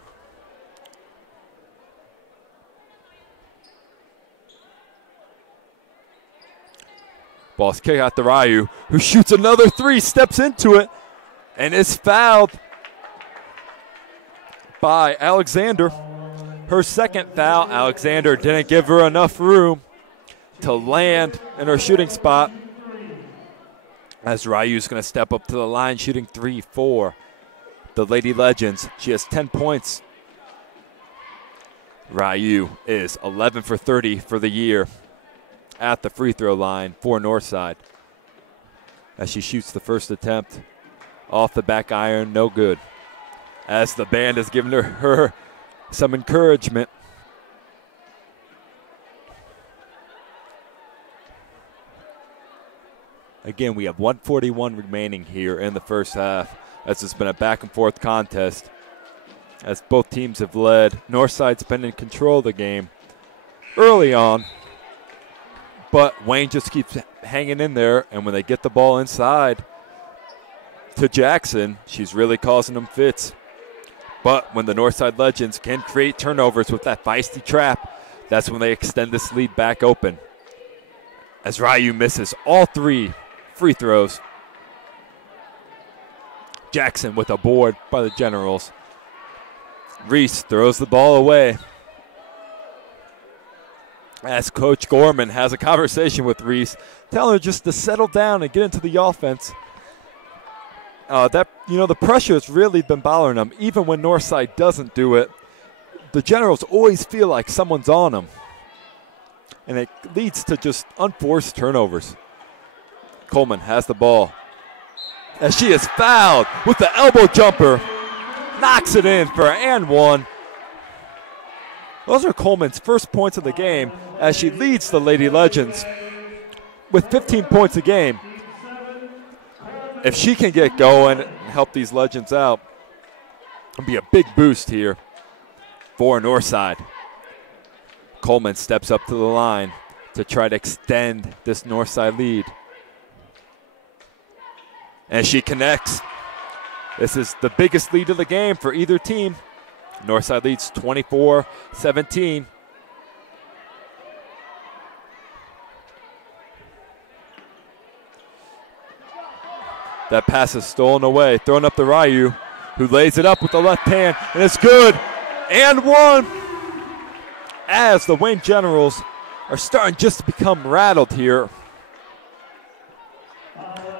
Ball's kick out to Ryu, who shoots another three, steps into it, and is fouled by Alexander. Her second foul. Alexander didn't give her enough room to land in her shooting spot, as Ryu's going to step up to the line shooting 3 for the Lady Legends. She has 10 points. Ryu is 11 for 30 for the year at the free throw line for Northside, as she shoots the first attempt off the back iron, no good, as the band has given her some encouragement. Again, we have 1:41 remaining here in the first half, as it's been a back and forth contest, as both teams have led. Northside's been in control of the game early on, but Wayne just keeps hanging in there, and when they get the ball inside to Jackson, she's really causing them fits. But when the Northside Legends can create turnovers with that feisty trap, that's when they extend this lead back open, as Ryu misses all 3 free throws. Jackson with a board by the Generals. Reese throws the ball away, as Coach Gorman has a conversation with Reese, telling her just to settle down and get into the offense. The pressure has really been bothering them. Even when Northside doesn't do it, the Generals always feel like someone's on them, and it leads to just unforced turnovers. Coleman has the ball, as she is fouled with the elbow jumper, knocks it in for and one. Those are Coleman's first points of the game, as she leads the Lady Legends with 15 points a game. If she can get going and help these Legends out, it'll be a big boost here for Northside. Coleman steps up to the line to try to extend this Northside lead, and she connects. This is the biggest lead of the game for either team. Northside leads 24-17. That pass is stolen away, thrown up to Ryu, who lays it up with the left hand, and it's good. And one, as the Wayne Generals are starting just to become rattled here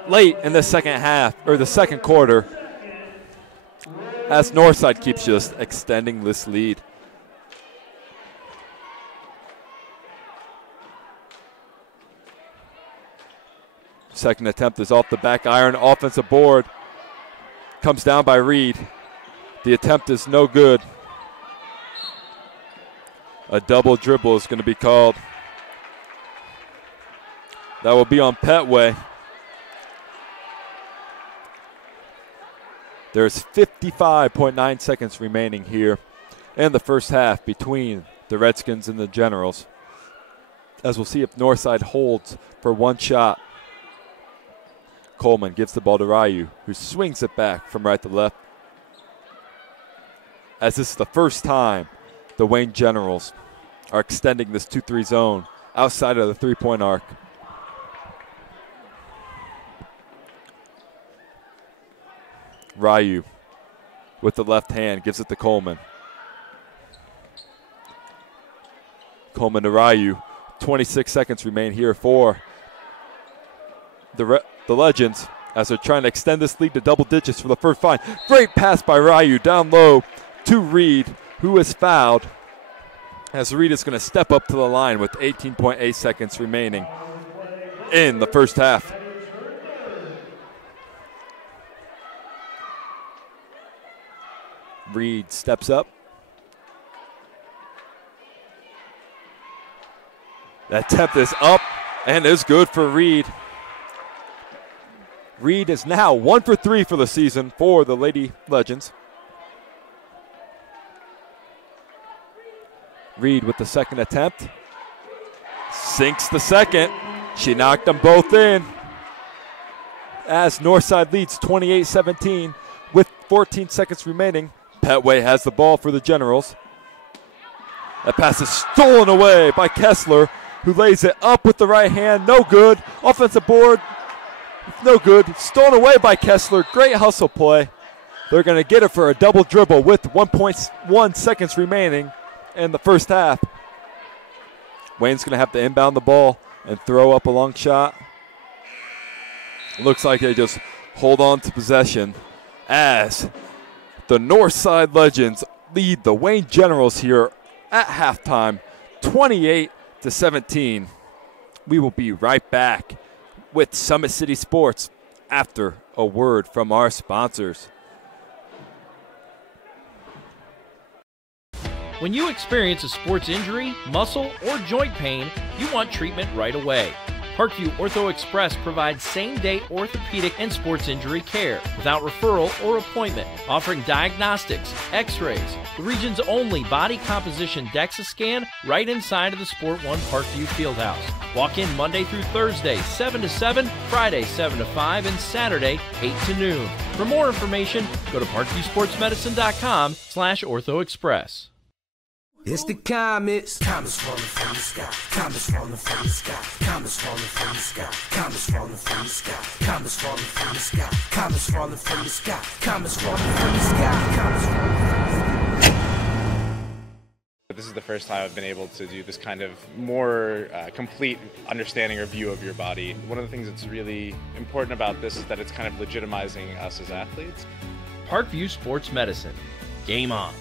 late in the second half, or the second quarter, as Northside keeps just extending this lead. Second attempt is off the back iron, offensive board. Comes down by Reed. The attempt is no good. A double dribble is going to be called. That will be on Petway. There's 55.9 seconds remaining here in the first half between the Redskins and the Generals, as we'll see if Northside holds for one shot. Coleman gives the ball to Ryu, who swings it back from right to left, as this is the first time the Wayne Generals are extending this 2-3 zone outside of the three-point arc. Ryu with the left hand gives it to Coleman. Coleman to Ryu. 26 seconds remain here for the Legends, as they're trying to extend this lead to double digits for the first find. Great pass by Ryu down low to Reed, who is fouled, as Reed is going to step up to the line with 18.8 seconds remaining in the first half. Reed steps up. That attempt is up and is good for Reed. Reed is now 1 for 3 for the season for the Lady Legends. Reed with the second attempt. Sinks the second. She knocked them both in, as Northside leads 28-17 with 14 seconds remaining. Petway has the ball for the Generals. That pass is stolen away by Kessler, who lays it up with the right hand. No good. Offensive board. No good. Stolen away by Kessler. Great hustle play. They're going to get it for a double dribble with 1.1 seconds remaining in the first half. Wayne's going to have to inbound the ball and throw up a long shot. Looks like they just hold on to possession as the Northside Legends lead the Wayne Generals here at halftime, 28-17. We will be right back with Summit City Sports after a word from our sponsors. When you experience a sports injury, muscle, or joint pain, you want treatment right away. Parkview Ortho Express provides same-day orthopedic and sports injury care without referral or appointment, offering diagnostics, x-rays, the region's only body composition DEXA scan right inside of the Sport One Parkview Fieldhouse. Walk in Monday through Thursday, 7 to 7, Friday, 7 to 5, and Saturday, 8 to noon. For more information, go to parkviewsportsmedicine.com/orthoexpress. It's the comets. Comets falling from the sky. Comets falling from the sky. Comets falling from the sky. Comets falling from the sky. Comets falling from the sky. Comets falling from the sky. Comets falling from the sky. Comets falling from the sky. This is the first time I've been able to do this kind of more complete understanding or view of your body. One of the things that's really important about this is that it's kind of legitimizing us as athletes. Parkview Sports Medicine. Game on.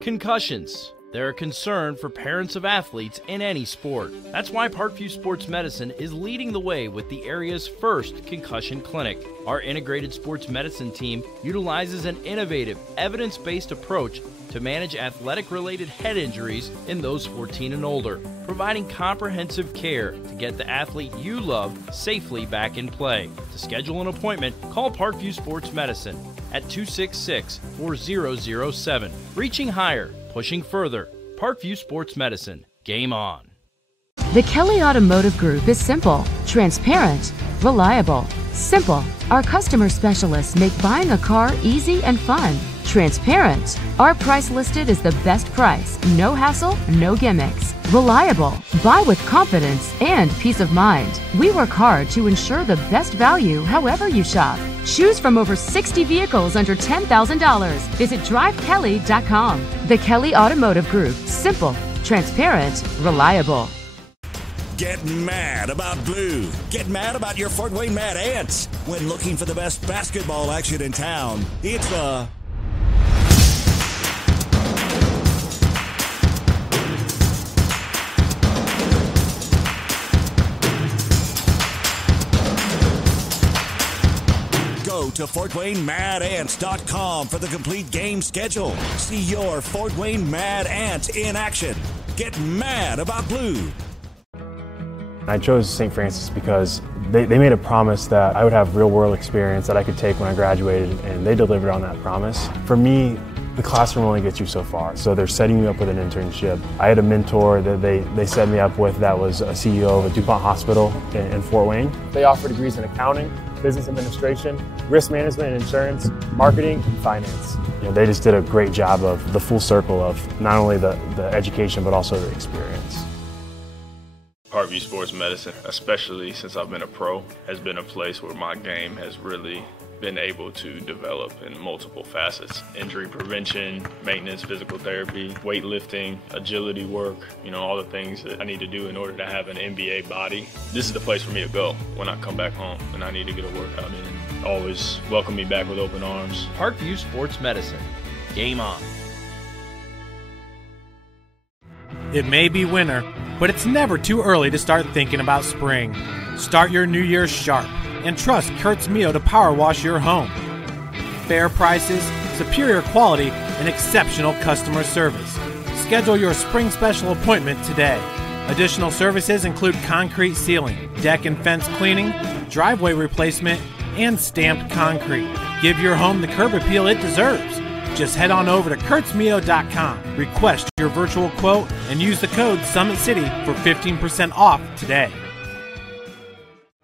Concussions. They're a concern for parents of athletes in any sport. That's why Parkview Sports Medicine is leading the way with the area's first concussion clinic. Our integrated sports medicine team utilizes an innovative, evidence-based approach to manage athletic-related head injuries in those 14 and older, providing comprehensive care to get the athlete you love safely back in play. To schedule an appointment, call Parkview Sports Medicine at 266-4007. Reaching higher, pushing further. Parkview Sports Medicine. Game on. The Kelly Automotive Group is simple, transparent, reliable. Simple. Our customer specialists make buying a car easy and fun. Transparent. Our price listed is the best price. No hassle, no gimmicks. Reliable. Buy with confidence and peace of mind. We work hard to ensure the best value however you shop. Choose from over 60 vehicles under $10,000. Visit drivekelly.com. The Kelly Automotive Group. Simple, transparent, reliable. Get mad about blue. Get mad about your Fort Wayne Mad Ants. When looking for the best basketball action in town, it's the Go to FortWayneMadAnts.com for the complete game schedule. See your Fort Wayne Mad Ants in action. Get mad about blue. I chose St. Francis because they made a promise that I would have real-world experience that I could take when I graduated, and they delivered on that promise. For me, the classroom only gets you so far, so they're setting you up with an internship. I had a mentor that they set me up with that was a CEO of a DuPont hospital in Fort Wayne. They offer degrees in accounting, business administration, risk management and insurance, marketing, and finance. You know, they just did a great job of the full circle of not only the education but also the experience. Parkview Sports Medicine, especially since I've been a pro, has been a place where my game has really been able to develop in multiple facets. Injury prevention, maintenance, physical therapy, weightlifting, agility work, all the things that I need to do in order to have an NBA body. This is the place for me to go when I come back home and I need to get a workout in. Always welcome me back with open arms. Parkview Sports Medicine. Game on. It may be winter, but it's never too early to start thinking about spring. Start your new year sharp and trust Kurt's Mio to power wash your home. Fair prices, superior quality, and exceptional customer service. Schedule your spring special appointment today. Additional services include concrete sealing, deck and fence cleaning, driveway replacement, and stamped concrete. Give your home the curb appeal it deserves. Just head on over to kurtzmio.com, request your virtual quote, and use the code SummitCity for 15% off today.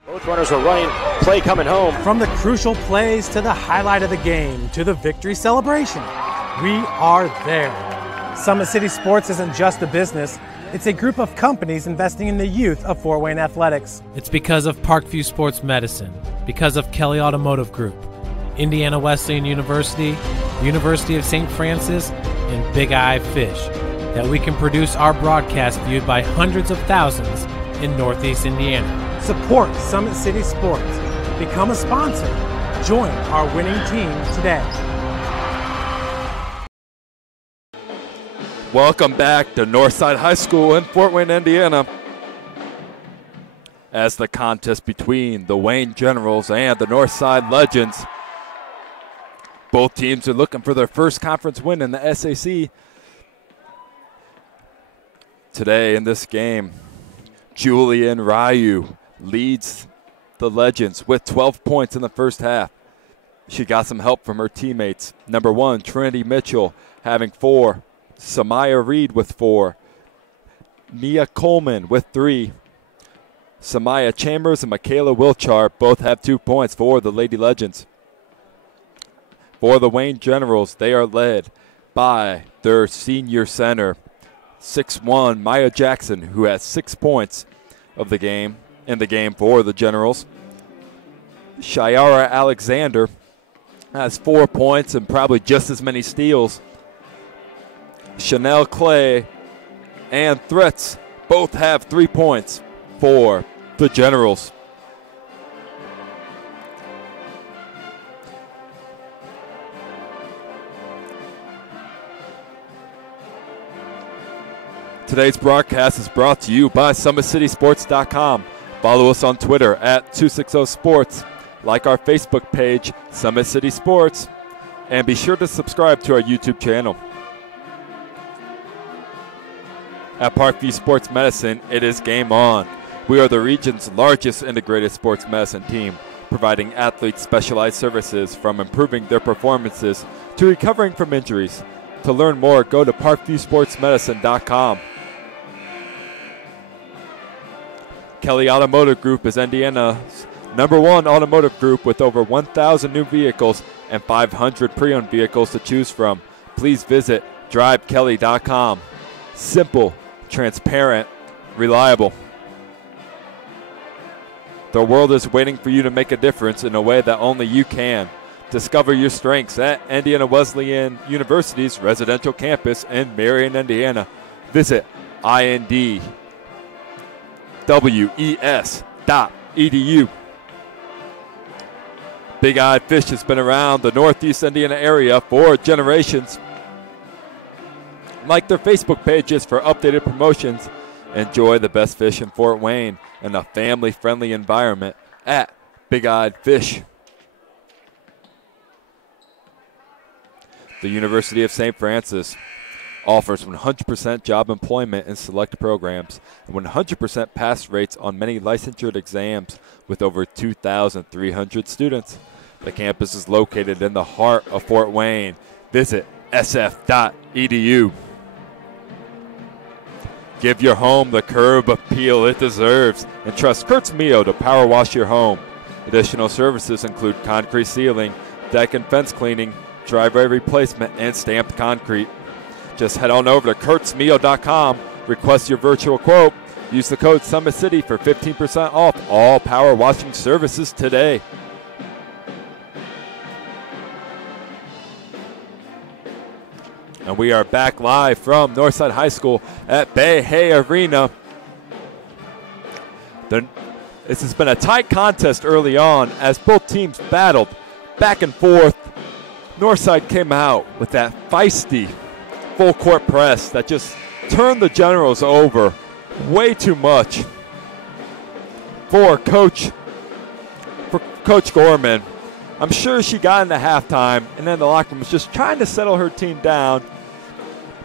Both runners are running, play coming home. From the crucial plays to the highlight of the game to the victory celebration, we are there. Summit City Sports isn't just a business, it's a group of companies investing in the youth of Fort Wayne athletics. It's because of Parkview Sports Medicine, because of Kelly Automotive Group, Indiana Wesleyan University, University of St. Francis, and Big Eye Fish, that we can produce our broadcast viewed by hundreds of thousands in Northeast Indiana. Support Summit City Sports. Become a sponsor. Join our winning team today. Welcome back to Northside High School in Fort Wayne, Indiana, as the contest between the Wayne Generals and the Northside Legends. Both teams are looking for their first conference win in the SAC. Today in this game, Julian Ryu leads the Legends with 12 points in the first half. She got some help from her teammates. Number 1, Trinity Mitchell having 4. Samaya Reed with 4. Nia Coleman with 3. Samaya Chambers and Michaela Wilchar both have 2 points for the Lady Legends. For the Wayne Generals, they are led by their senior center, 6'1", Maya Jackson, who has 6 points of the game in the game for the Generals. Shiara Alexander has 4 points and probably just as many steals. Chanel Clay and Threats both have 3 points for the Generals. Today's broadcast is brought to you by SummitCitySports.com. Follow us on Twitter at 260sports. Like our Facebook page, Summit City Sports. And be sure to subscribe to our YouTube channel. At Parkview Sports Medicine, it is game on. We are the region's largest integrated sports medicine team, providing athletes specialized services from improving their performances to recovering from injuries. To learn more, go to parkviewsportsmedicine.com. Kelly Automotive Group is Indiana's #1 automotive group with over 1,000 new vehicles and 500 pre-owned vehicles to choose from. Please visit drivekelly.com. Simple, transparent, reliable. The world is waiting for you to make a difference in a way that only you can. Discover your strengths at Indiana Wesleyan University's residential campus in Marion, Indiana. Visit indwes.edu. Big Eye Fish has been around the Northeast Indiana area for generations. Like their Facebook pages for updated promotions. Enjoy the best fish in Fort Wayne in a family-friendly environment at Big Eyed Fish. The University of St. Francis offers 100% job employment in select programs and 100% pass rates on many licensure exams with over 2,300 students. The campus is located in the heart of Fort Wayne. Visit sf.edu. Give your home the curb appeal it deserves and trust Kurt's Mio to power wash your home. Additional services include concrete sealing, deck and fence cleaning, driveway replacement, and stamped concrete. Just head on over to kurtzmio.com, request your virtual quote, use the code SummitCity for 15% off all power washing services today. And we are back live from Northside High School at Bay Hay Arena. This has been a tight contest early on as both teams battled back and forth. Northside came out with that feisty full court press that just turned the Generals over way too much. For Coach Gorman, I'm sure she got into halftime and then the locker room was just trying to settle her team down,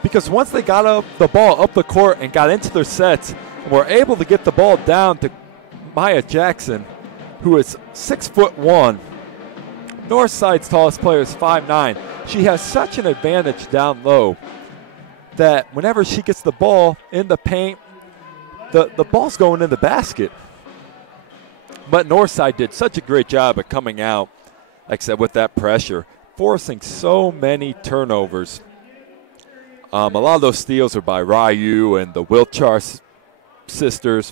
because once they got the ball up the court and got into their sets and were able to get the ball down to Maya Jackson, who is 6'1", Northside's tallest player is 5'9". She has such an advantage down low that whenever she gets the ball in the paint, the ball's going in the basket. But Northside did such a great job of coming out, like I said, with that pressure, forcing so many turnovers. A lot of those steals are by Ryu and the Wilchar sisters.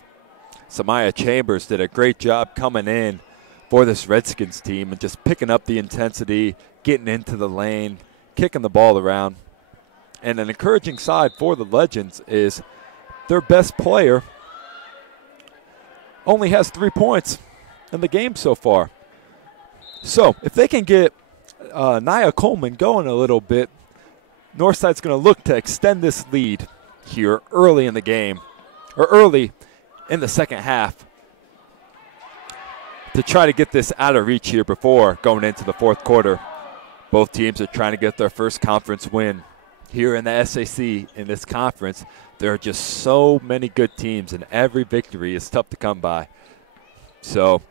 Samaya Chambers did a great job coming in for this Redskins team and just picking up the intensity, getting into the lane, kicking the ball around. And an encouraging side for the Legends is their best player only has 3 points in the game so far. So if they can get Nia Coleman going a little bit, Northside's going to look to extend this lead here early in the game, or early in the second half, to try to get this out of reach here before going into the fourth quarter. Both teams are trying to get their first conference win here in the SAC. In this conference, there are just so many good teams, and every victory is tough to come by. So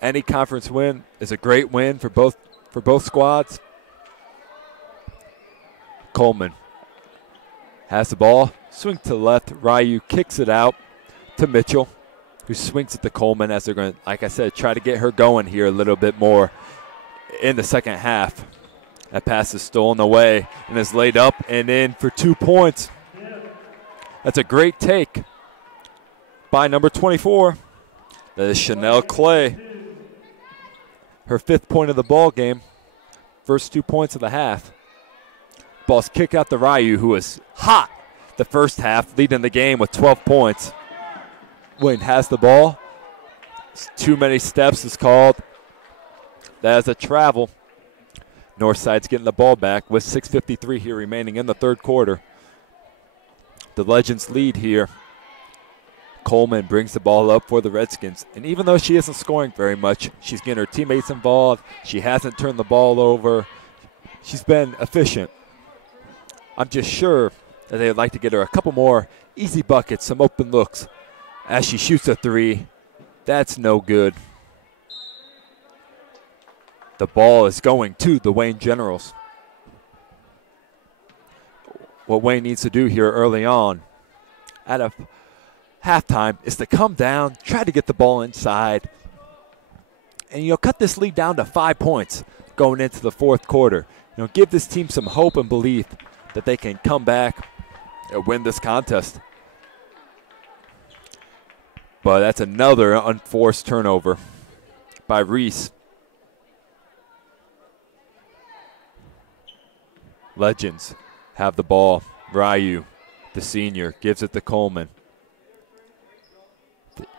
any conference win is a great win for both squads. Coleman has the ball, swing to the left. Ryu kicks it out to Mitchell, who swings it to Coleman as they're going to, like I said, try to get her going here a little bit more in the second half. That pass is stolen away and is laid up and in for 2 points. That's a great take by number 24. That is Chanel Clay. Her 5th point of the ball game. First 2 points of the half. Ball's kicked out to Ryu, who was hot the first half, leading the game with 12 points. Wayne has the ball. Too many steps is called. That is a travel. Northside's getting the ball back with 6:53 here remaining in the third quarter. The Legends lead here. Coleman brings the ball up for the Redskins. And even though she isn't scoring very much, she's getting her teammates involved. She hasn't turned the ball over. She's been efficient. I'm just sure that they would like to get her a couple more easy buckets, some open looks. As she shoots a 3, that's no good. The ball is going to the Wayne Generals. What Wayne needs to do here early on at a halftime is to come down, try to get the ball inside, and cut this lead down to 5 points going into the fourth quarter. Give this team some hope and belief that they can come back and win this contest. But that's another unforced turnover by Reese. Legends have the ball. Ryu, the senior, gives it to Coleman.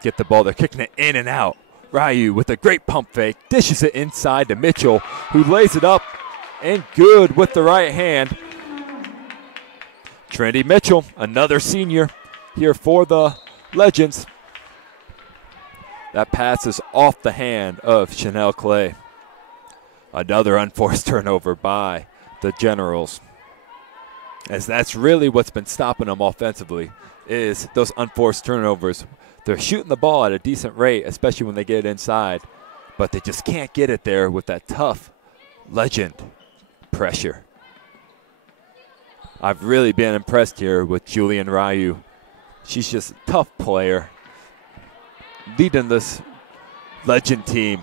Get the ball. They're kicking it in and out. Ryu with a great pump fake, dishes it inside to Mitchell, who lays it up and good with the right hand. Trinity Mitchell, another senior here for the Legends. That pass is off the hand of Chanel Clay. Another unforced turnover by the Generals. As that's really what's been stopping them offensively, is those unforced turnovers. They're shooting the ball at a decent rate, especially when they get it inside, but they just can't get it there with that tough Legend pressure. I've really been impressed here with Julian Ryu. She's just a tough player, leading this Legend team.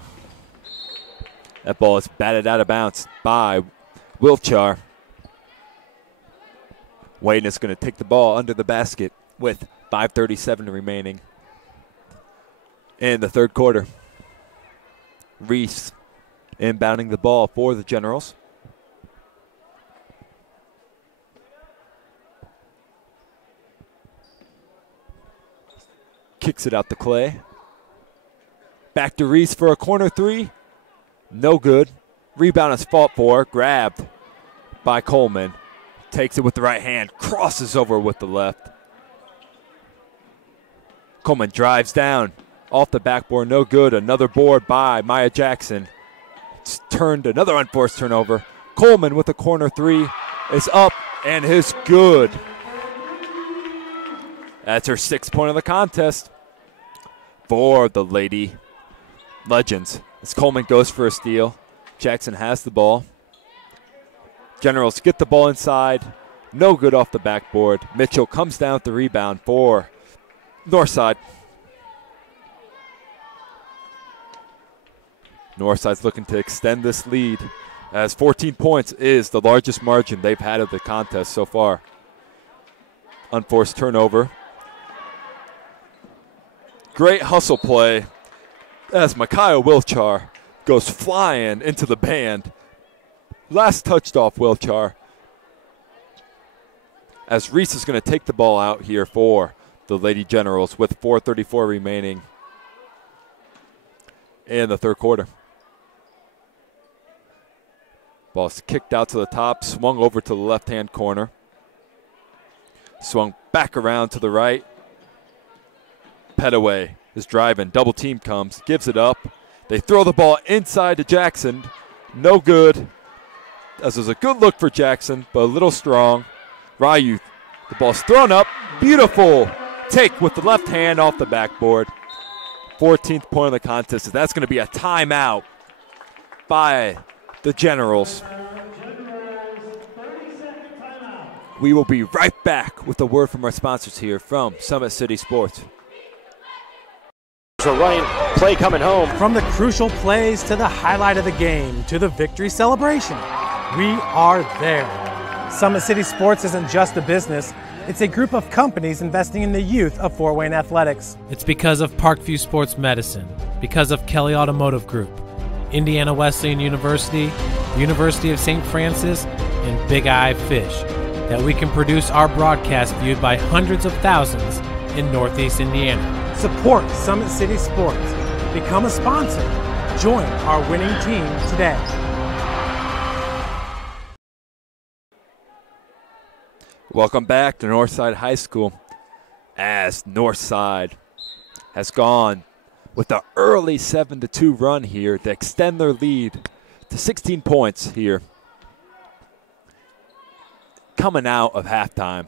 That ball is batted out of bounds by Wilchar. Wayne is going to take the ball under the basket with 5:37 remaining in the third quarter. Reese inbounding the ball for the Generals. Kicks it out to Clay. Back to Reese for a corner 3. No good. Rebound is fought for. Grabbed by Coleman. Takes it with the right hand. Crosses over with the left. Coleman drives down. Off the backboard, no good. Another board by Maya Jackson. It's turned, another unforced turnover. Coleman with a corner three is up and is good. That's her 6th point of the contest for the Lady Legends. As Coleman goes for a steal, Jackson has the ball. Generals get the ball inside. No good off the backboard. Mitchell comes down with the rebound for Northside. Northside's looking to extend this lead, as 14 points is the largest margin they've had of the contest so far. Unforced turnover. Great hustle play as Micaiah Wilchar goes flying into the band. Last touched off Wilchar, as Reese is going to take the ball out here for the Lady Generals with 4:34 remaining in the 3rd quarter. Ball's kicked out to the top, swung over to the left-hand corner. Swung back around to the right. Petaway is driving, double team comes, gives it up. They throw the ball inside to Jackson. No good. This was a good look for Jackson, but a little strong. Ryu, the ball's thrown up. Beautiful take with the left hand off the backboard. 14th point of the contest. That's going to be a timeout by the Generals. We will be right back with a word from our sponsors here from Summit City Sports. Running play coming home. From the crucial plays to the highlight of the game to the victory celebration, we are there. Summit City Sports isn't just a business, it's a group of companies investing in the youth of Fort Wayne athletics. It's because of Parkview Sports Medicine, because of Kelly Automotive Group, Indiana Wesleyan University, University of St. Francis, and Big Eye Fish, that we can produce our broadcast viewed by hundreds of thousands in Northeast Indiana. Support Summit City Sports. Become a sponsor. Join our winning team today. Welcome back to Northside High School, as Northside has gone with the early 7-2 run here to extend their lead to 16 points here coming out of halftime.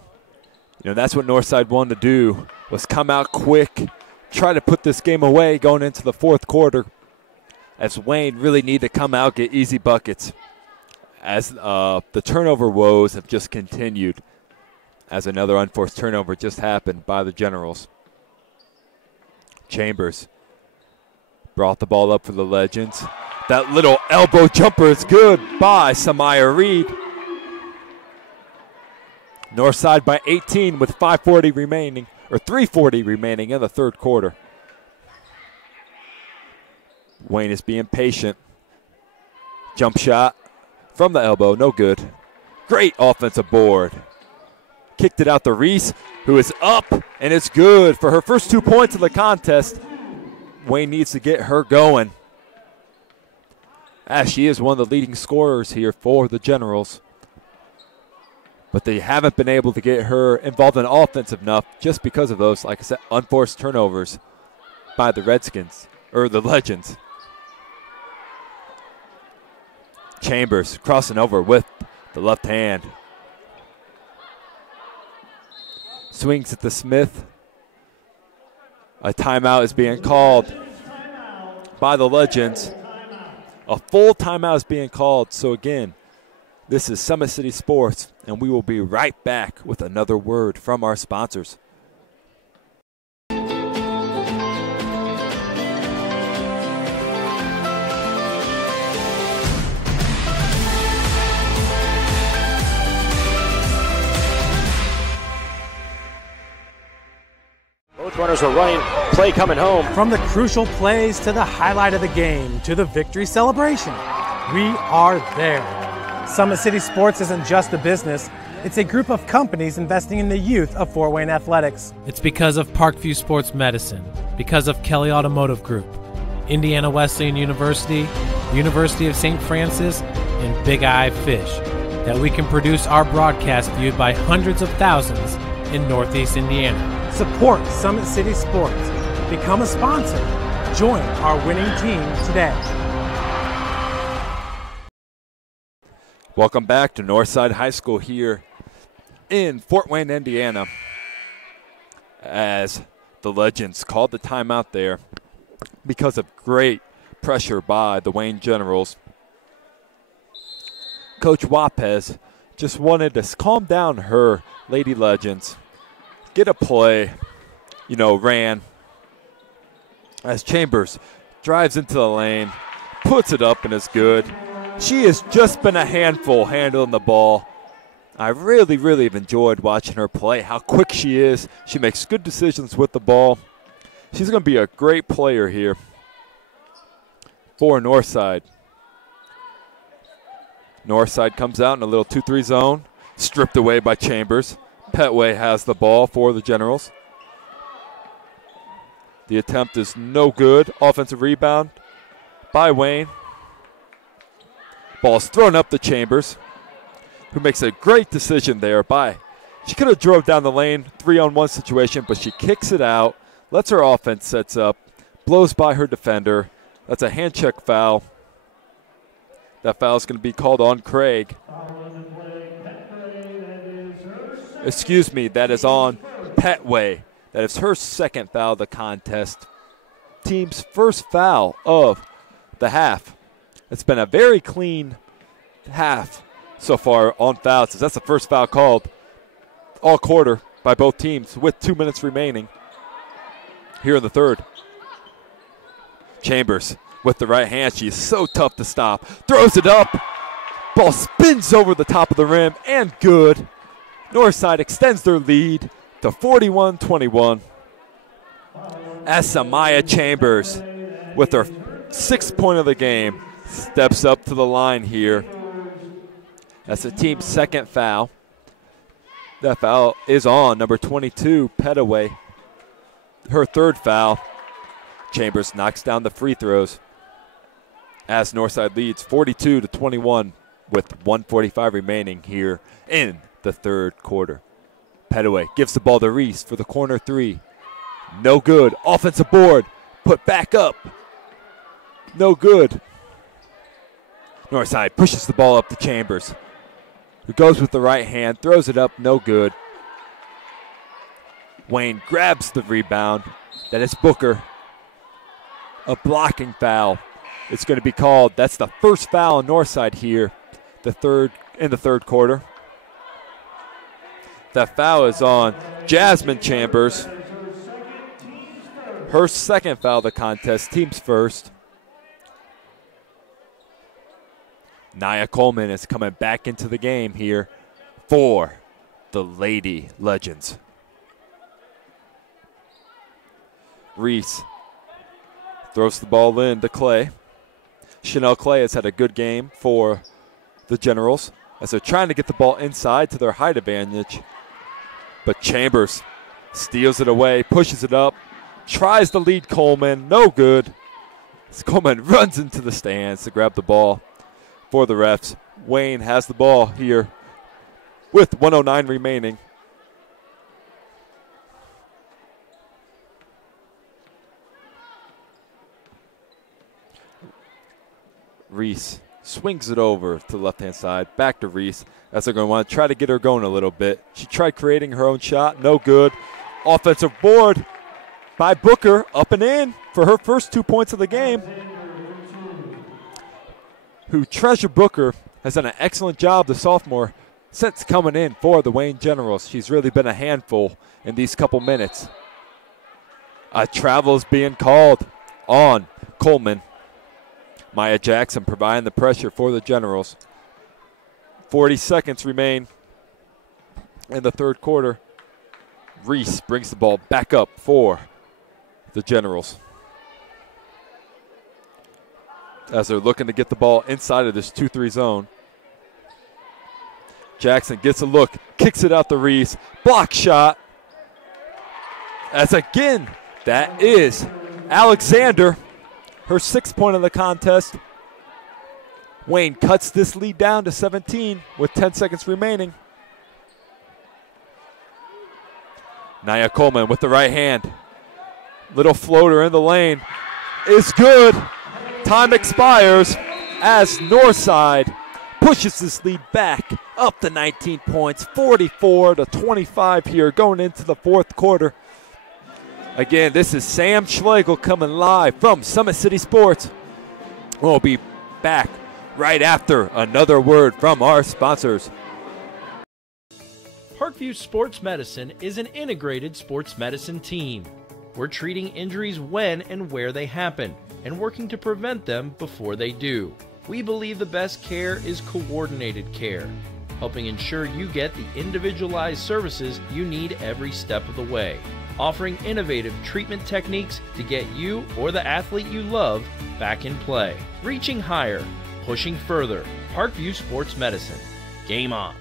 You know, that's what Northside wanted to do, was come out quick, try to put this game away going into the 4th quarter, as Wayne really needed to come out, get easy buckets, as the turnover woes have just continued, as another unforced turnover just happened by the Generals. Chambers brought the ball up for the Legends. That little elbow jumper is good by Samaya Reed. Northside by 18 with 5:40 remaining, or 3:40 remaining in the 3rd quarter. Wayne is being patient. Jump shot from the elbow, no good. Great offensive board. Kicked it out to Reese, who is up, and it's good for her first 2 points of the contest. Wayne needs to get her going, as she is one of the leading scorers here for the Generals. But they haven't been able to get her involved in offense enough just because of those, like I said, unforced turnovers by the Redskins, or the Legends. Chambers crossing over with the left hand. Swings at the Smith. A timeout is being called by the Legends. A full timeout is being called. So again, this is Summit City Sports, and we will be right back with another word from our sponsors. Both runners are running play coming home. From the crucial plays to the highlight of the game to the victory celebration, we are there. Summit City Sports isn't just a business, it's a group of companies investing in the youth of Fort Wayne athletics. It's because of Parkview Sports Medicine, because of Kelly Automotive Group, Indiana Wesleyan University, University of St. Francis, and Big Eye Fish, that we can produce our broadcast viewed by hundreds of thousands in Northeast Indiana. Support Summit City Sports. Become a sponsor. Join our winning team today. Welcome back to Northside High School here in Fort Wayne, Indiana, as the Legends called the timeout there because of great pressure by the Wayne Generals. Coach Wapez just wanted to calm down her Lady Legends, get a play, ran, as Chambers drives into the lane, puts it up and is good. She has just been a handful handling the ball. I really, really have enjoyed watching her play, how quick she is. She makes good decisions with the ball. She's going to be a great player here for Northside. Northside comes out in a little 2-3 zone, stripped away by Chambers. Petway has the ball for the Generals. The attempt is no good. Offensive rebound by Wayne. Ball's thrown up to Chambers, who makes a great decision there she could have drove down the lane, 3-on-1 situation, but she kicks it out, lets her offense sets up, blows by her defender. That's a hand check foul. That foul is going to be called on Craig. Excuse me, that is on Petway. That is her second foul of the contest. Team's first foul of the half. It's been a very clean half so far on fouls. That's the first foul called all quarter by both teams with 2 minutes remaining here in the third. Chambers with the right hand. She's so tough to stop. Throws it up. Ball spins over the top of the rim and good. Northside extends their lead to 41-21. As Samaya Chambers, with her 6th point of the game, steps up to the line here. That's the team's second foul. That foul is on number 22, Petaway. Her third foul. Chambers knocks down the free throws as Northside leads 42-21 with 1:45 remaining here in the third quarter. Petaway gives the ball to Reese for the corner three. No good. Offensive board. Put back up. No good. Northside pushes the ball up to Chambers, who goes with the right hand, throws it up, no good. Wayne grabs the rebound. That is Booker. A blocking foul. It's going to be called. That's the first foul on Northside here, in the third quarter. That foul is on Jasmine Chambers. Her second foul of the contest, team's first. Nia Coleman is coming back into the game here for the Lady Legends. Reese throws the ball in to Clay. Chanel Clay has had a good game for the Generals as they're trying to get the ball inside to their height advantage. But Chambers steals it away, pushes it up, tries to lead Coleman, no good. As Coleman runs into the stands to grab the ball for the refs. Wayne has the ball here with 1:09 remaining. Reese swings it over to the left-hand side, back to Reese, as they're going to want to try to get her going a little bit. She tried creating her own shot, no good. Offensive board by Booker, up and in for her first 2 points of the game. Treasure Booker has done an excellent job, the sophomore, since coming in for the Wayne Generals. She's really been a handful in these couple minutes. A travel is being called on Coleman. Maya Jackson providing the pressure for the Generals. 40 seconds remain in the third quarter. Reese brings the ball back up for the Generals, as they're looking to get the ball inside of this 2-3 zone. Jackson gets a look, kicks it out to Reese. Block shot. As again, that is Alexander, her 6th point of the contest. Wayne cuts this lead down to 17 with 10 seconds remaining. Nia Coleman with the right hand. Little floater in the lane is good. Time expires as Northside pushes this lead back up to 19 points, 44-25 here going into the fourth quarter. Again, this is Sam Schlegel coming live from Summit City Sports. We'll be back right after another word from our sponsors. Parkview Sports Medicine is an integrated sports medicine team. We're treating injuries when and where they happen and working to prevent them before they do. We believe the best care is coordinated care, helping ensure you get the individualized services you need every step of the way, offering innovative treatment techniques to get you or the athlete you love back in play. Reaching higher, pushing further. Parkview Sports Medicine. Game on.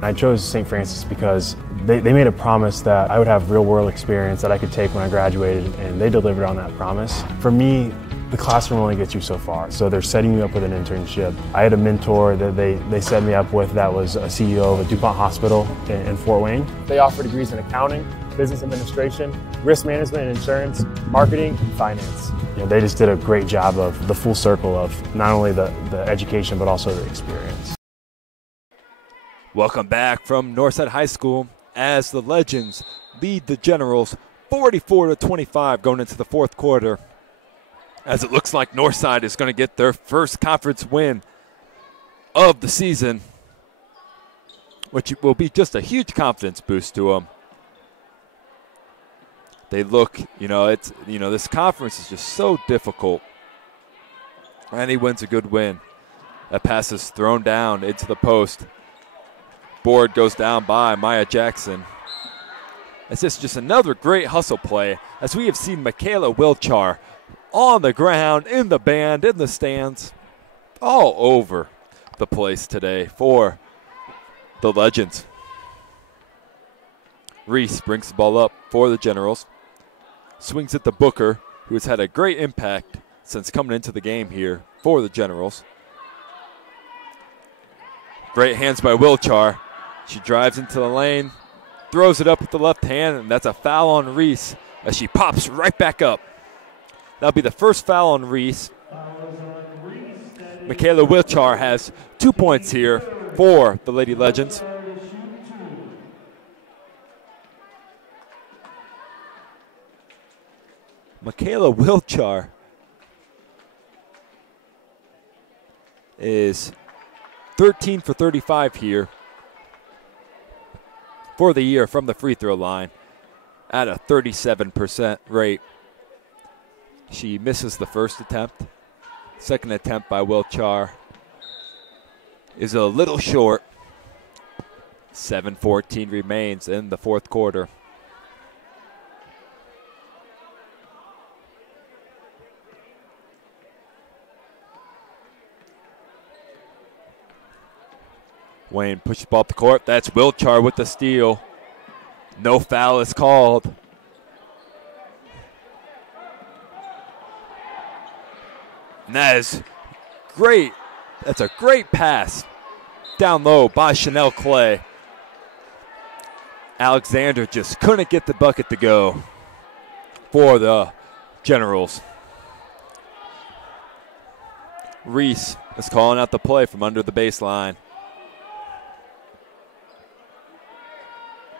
I chose St. Francis because they made a promise that I would have real-world experience that I could take when I graduated, and they delivered on that promise. For me, the classroom only gets you so far, so they're setting you up with an internship. I had a mentor that they set me up with that was a CEO of a DuPont hospital in Fort Wayne. They offer degrees in accounting, business administration, risk management and insurance, marketing, and finance. You know, they just did a great job of the full circle of not only the education but also the experience. Welcome back from Northside High School as the Legends lead the Generals 44-25 going into the fourth quarter. As it looks like Northside is going to get their first conference win of the season, which will be just a huge confidence boost to them. They look, this conference is just so difficult. And he wins a good win. That pass is thrown down into the post. Board goes down by Maya Jackson. It's just another great hustle play as we have seen Michaela Wilchar on the ground, in the band, in the stands, all over the place today for the Legends. Reese brings the ball up for the Generals. Swings it to Booker, who has had a great impact since coming into the game here for the Generals. Great hands by Wilchar. She drives into the lane, throws it up with the left hand, and that's a foul on Reese as she pops right back up. That'll be the first foul on Reese. Michaela Wilchar has 2 points here for the Lady Legends. Michaela Wilchar is 13 for 35 here for the year from the free throw line at a 37% rate. She misses the first attempt. Second attempt by Wilchar is a little short. 7:14 remains in the fourth quarter. Wayne pushes the ball up the court. That's Wilchar with the steal. No foul is called. And that is great. That's a great pass down low by Chanel Clay. Alexander just couldn't get the bucket to go for the Generals. Reese is calling out the play from under the baseline.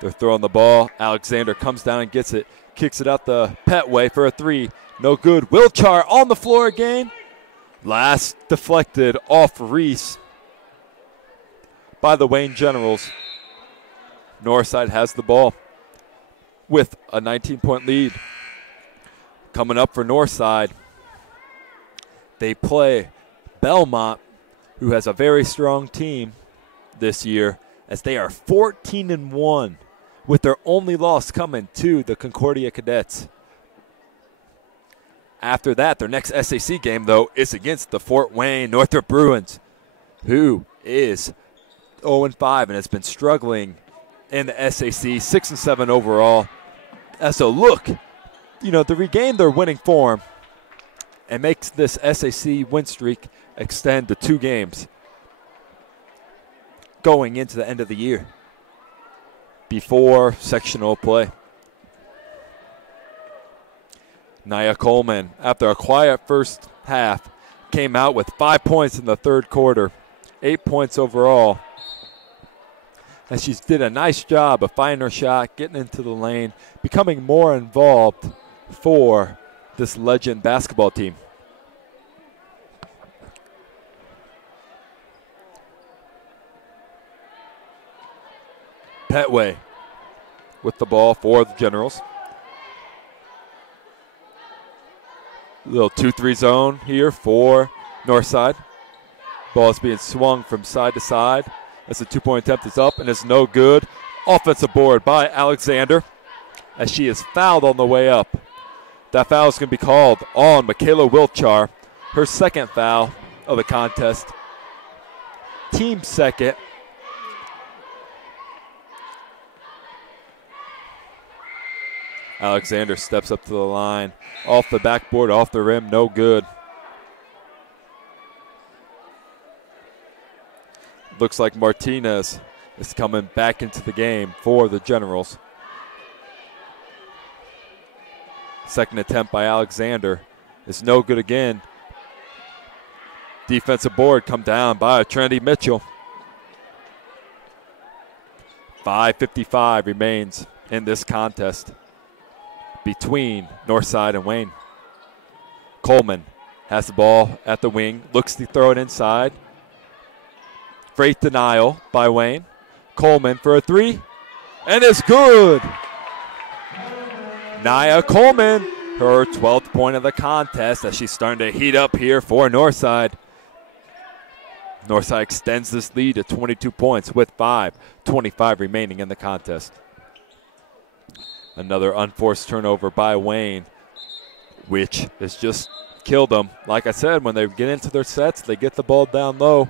They're throwing the ball. Alexander comes down and gets it. Kicks it out the Petway for a three. No good. Wilchar on the floor again. Last deflected off Reese by the Wayne Generals. Northside has the ball with a 19-point lead. Coming up for Northside, they play Belmont, who has a very strong team this year, as they are 14-1, with their only loss coming to the Concordia Cadets. After that, their next SAC game, though, is against the Fort Wayne Northrop Bruins, who is 0-5 and has been struggling in the SAC, 6-7 overall. As a look, to regain their winning form and makes this SAC win streak extend to 2 games going into the end of the year. before sectional play. Nia Coleman, after a quiet first half, came out with 5 points in the third quarter, 8 points overall. And she did a nice job of finding her shot, getting into the lane, becoming more involved for this Legend basketball team. Petway with the ball for the Generals. Little 2-3 zone here for Northside. Ball is being swung from side to side as the two-point attempt is up and is no good. Offensive board by Alexander as she is fouled on the way up. That foul is going to be called on Michaela Wiltshire, her second foul of the contest. Team second. Alexander steps up to the line. Off the backboard, off the rim, no good. Looks like Martinez is coming back into the game for the Generals. Second attempt by Alexander is no good again. Defensive board come down by Trinity Mitchell. 5:55 remains in this contest between Northside and Wayne. Coleman has the ball at the wing, looks to throw it inside. Great denial by Wayne. Coleman for a three, and it's good. Nia Coleman, her 12th point of the contest as she's starting to heat up here for Northside. Northside extends this lead to 22 points with 5:25 remaining in the contest. Another unforced turnover by Wayne, which has just killed them. Like I said, when they get into their sets, they get the ball down low.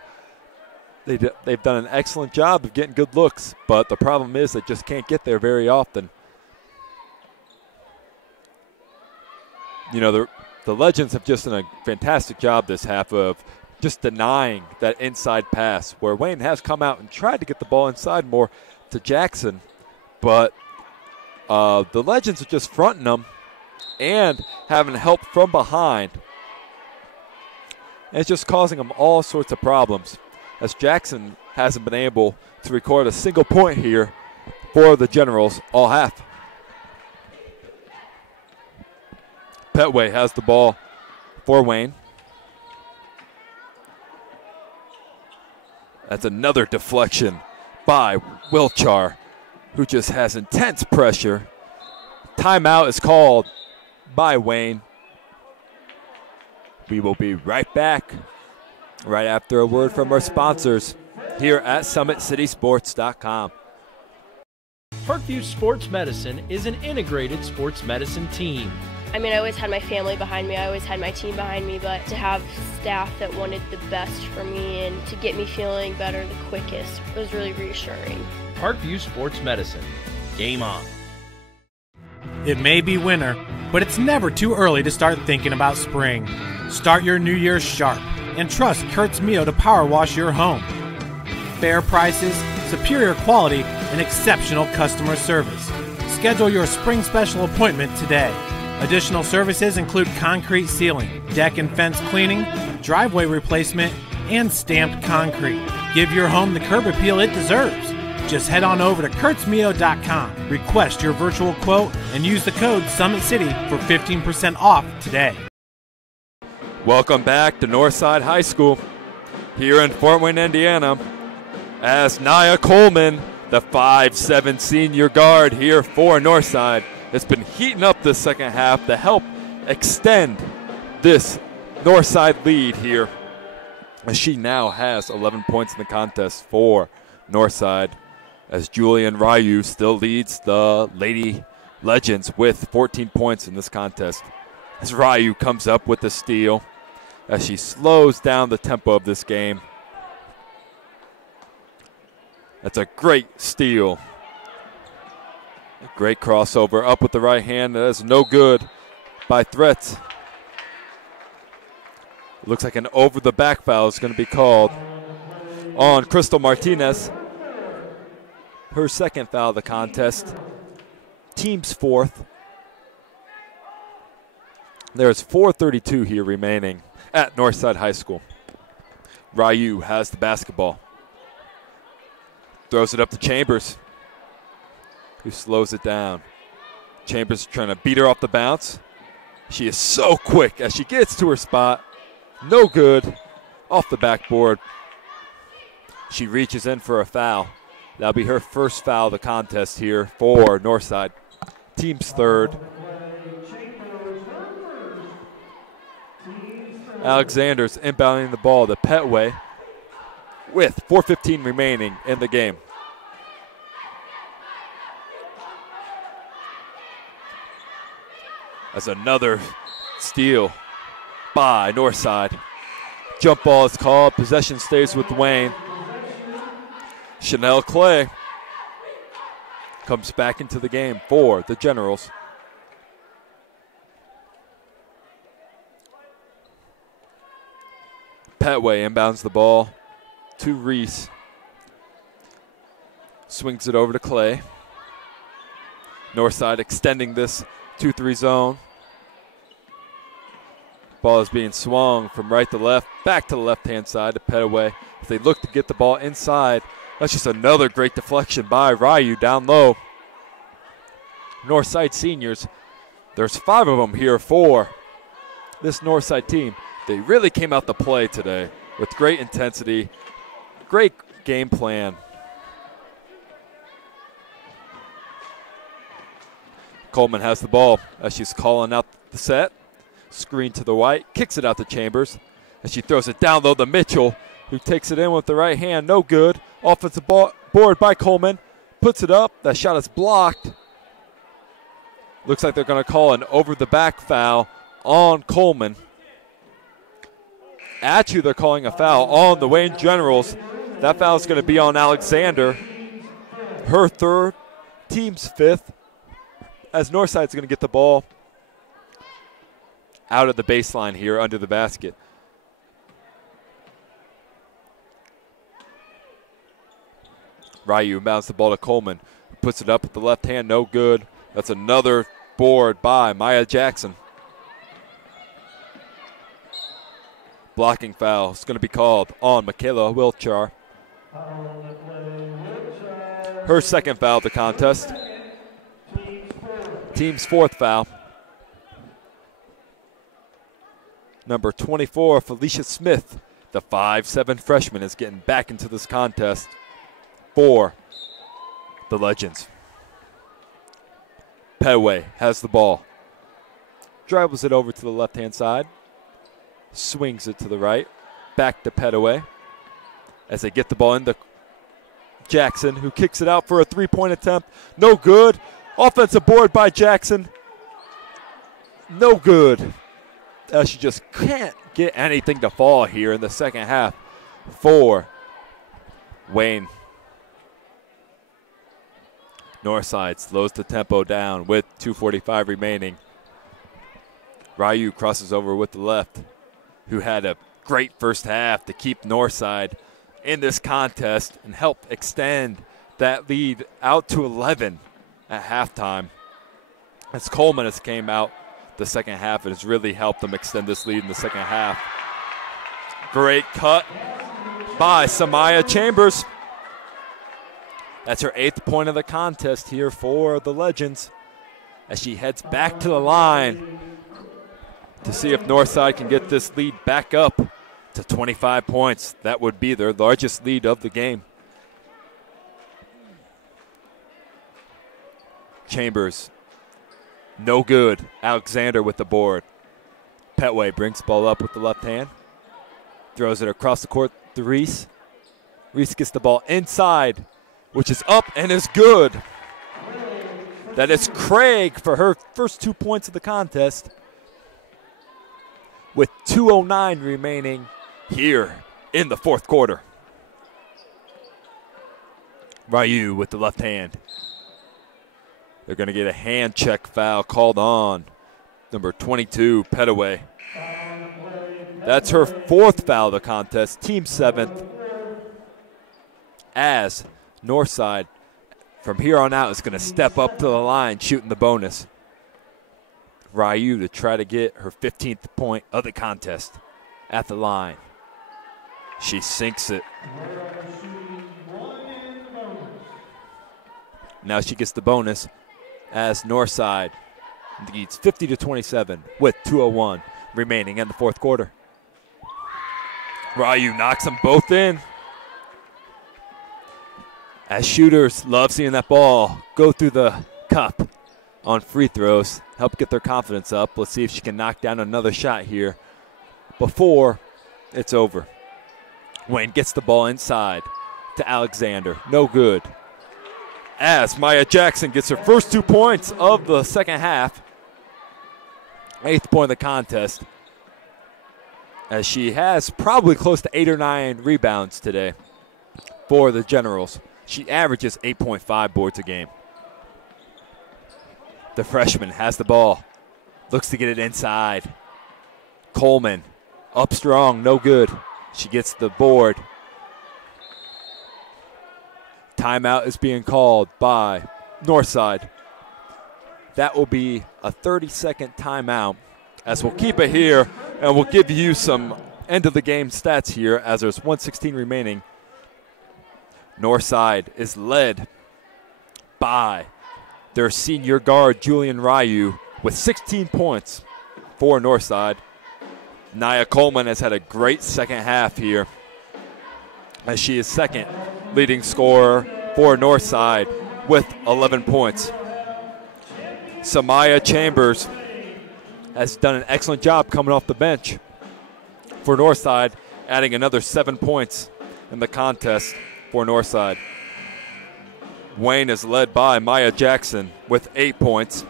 They've done an excellent job of getting good looks, but the problem is they just can't get there very often. You know, the Legends have just done a fantastic job this half of just denying that inside pass, where Wayne has come out and tried to get the ball inside more to Jackson, but the Legends are just fronting them and having help from behind. And it's just causing them all sorts of problems, as Jackson hasn't been able to record a single point here for the Generals all half. Petway has the ball for Wayne. That's another deflection by Wiltshire, who just has intense pressure. Timeout is called by Wayne. We will be right back right after a word from our sponsors here at SummitCitySports.com. Parkview Sports Medicine is an integrated sports medicine team. I mean, I always had my family behind me, I always had my team behind me, but to have staff that wanted the best for me and to get me feeling better the quickest was really reassuring. Parkview Sports Medicine. Game on. It may be winter, but it's never too early to start thinking about spring. Start your new year sharp and trust Kurt's Mio to power wash your home. Fair prices, superior quality, and exceptional customer service. Schedule your spring special appointment today. Additional services include concrete sealing, deck and fence cleaning, driveway replacement, and stamped concrete. Give your home the curb appeal it deserves. Just head on over to kurtzmio.com, request your virtual quote, and use the code SummitCity for 15% off today. Welcome back to Northside High School here in Fort Wayne, Indiana, as Nia Coleman, the 5'7" senior guard here for Northside, has been heating up this second half to help extend this Northside lead here, as she now has 11 points in the contest for Northside, as Julian Ryu still leads the Lady Legends with 14 points in this contest. As Ryu comes up with the steal, as she slows down the tempo of this game. That's a great steal. A great crossover up with the right hand. That is no good by Threats. Looks like an over-the-back foul is going to be called on Crystal Martinez. her second foul of the contest. Team's fourth. There's 4:32 here remaining at Northside High School. Ryu has the basketball. Throws it up to Chambers, who slows it down. Chambers trying to beat her off the bounce. She is so quick as she gets to her spot. No good. Off the backboard. She reaches in for a foul. That'll be her first foul of the contest here for Northside. Team's third. Alexander's inbounding the ball to Petway with 4:15 remaining in the game. As another steal by Northside. Jump ball is called. Possession stays with Wayne. Chanel Clay comes back into the game for the Generals. Petway inbounds the ball to Reese. Swings it over to Clay. Northside extending this 2-3 zone. Ball is being swung from right to left, back to the left-hand side to Petway. As they look to get the ball inside. That's just another great deflection by Ryu down low. Northside seniors, there's 5 of them here for this Northside team. They really came out to play today with great intensity, great game plan. Coleman has the ball as she's calling out the set. Screen to the right, kicks it out to Chambers as she throws it down low to Mitchell, who takes it in with the right hand. No good. Offensive board by Coleman. Puts it up. That shot is blocked. Looks like they're going to call an over-the-back foul on Coleman. They're calling a foul on the Wayne Generals. That foul is going to be on Alexander. Her third, team's fifth, as Northside's going to get the ball out of the baseline here under the basket. Ryu inbounds the ball to Coleman. Puts it up with the left hand, no good. That's another board by Maya Jackson. Blocking foul is going to be called on Michaela Wilchar. Her second foul of the contest. Team's fourth foul. Number 24, Felicia Smith, the 5'7" freshman, is getting back into this contest for the Legends. Petway has the ball. Dribbles it over to the left-hand side. Swings it to the right. Back to Petway. As they get the ball into Jackson, who kicks it out for a three-point attempt. No good. Offensive board by Jackson. No good. She just can't get anything to fall here in the second half for Wayne. Northside slows the tempo down with 2:45 remaining. Ryu crosses over with the left, who had a great first half to keep Northside in this contest and help extend that lead out to 11 at halftime. As Coleman has came out the second half, it has really helped them extend this lead in the second half. Great cut by Samaya Chambers. That's her 8th point of the contest here for the Legends as she heads back to the line to see if Northside can get this lead back up to 25 points. That would be their largest lead of the game. Chambers, no good. Alexander with the board. Petway brings the ball up with the left hand. Throws it across the court to Reese. Reese gets the ball inside, which is up and is good. That is Craig for her first 2 points of the contest, with 2:09 remaining here in the fourth quarter. Ryu with the left hand. They're going to get a hand check foul called on number 22, Petaway. That's her 4th foul of the contest, team 7th, as Northside from here on out is going to step up to the line shooting the bonus. Ryu to try to get her 15th point of the contest at the line. She sinks it. Now she gets the bonus as Northside leads 50-27 with 2:01 remaining in the fourth quarter. Ryu knocks them both in. As shooters love seeing that ball go through the cup on free throws, help get their confidence up. Let's see if she can knock down another shot here before it's over. Wayne gets the ball inside to Alexander. No good. As Maya Jackson gets her first 2 points of the second half. 8th point of the contest. As she has probably close to 8 or 9 rebounds today for the Generals. She averages 8.5 boards a game. The freshman has the ball. Looks to get it inside. Coleman up strong, no good. She gets the board. Timeout is being called by Northside. That will be a 30-second timeout, as we'll keep it here, and we'll give you some end-of-the-game stats here as there's 1:16 remaining. Northside is led by their senior guard, Julian Ryu, with 16 points for Northside. Nia Coleman has had a great second half here, as she is second leading scorer for Northside with 11 points. Samaya Chambers has done an excellent job coming off the bench for Northside, adding another 7 points in the contest for Northside. Wayne is led by Maya Jackson with 8 points.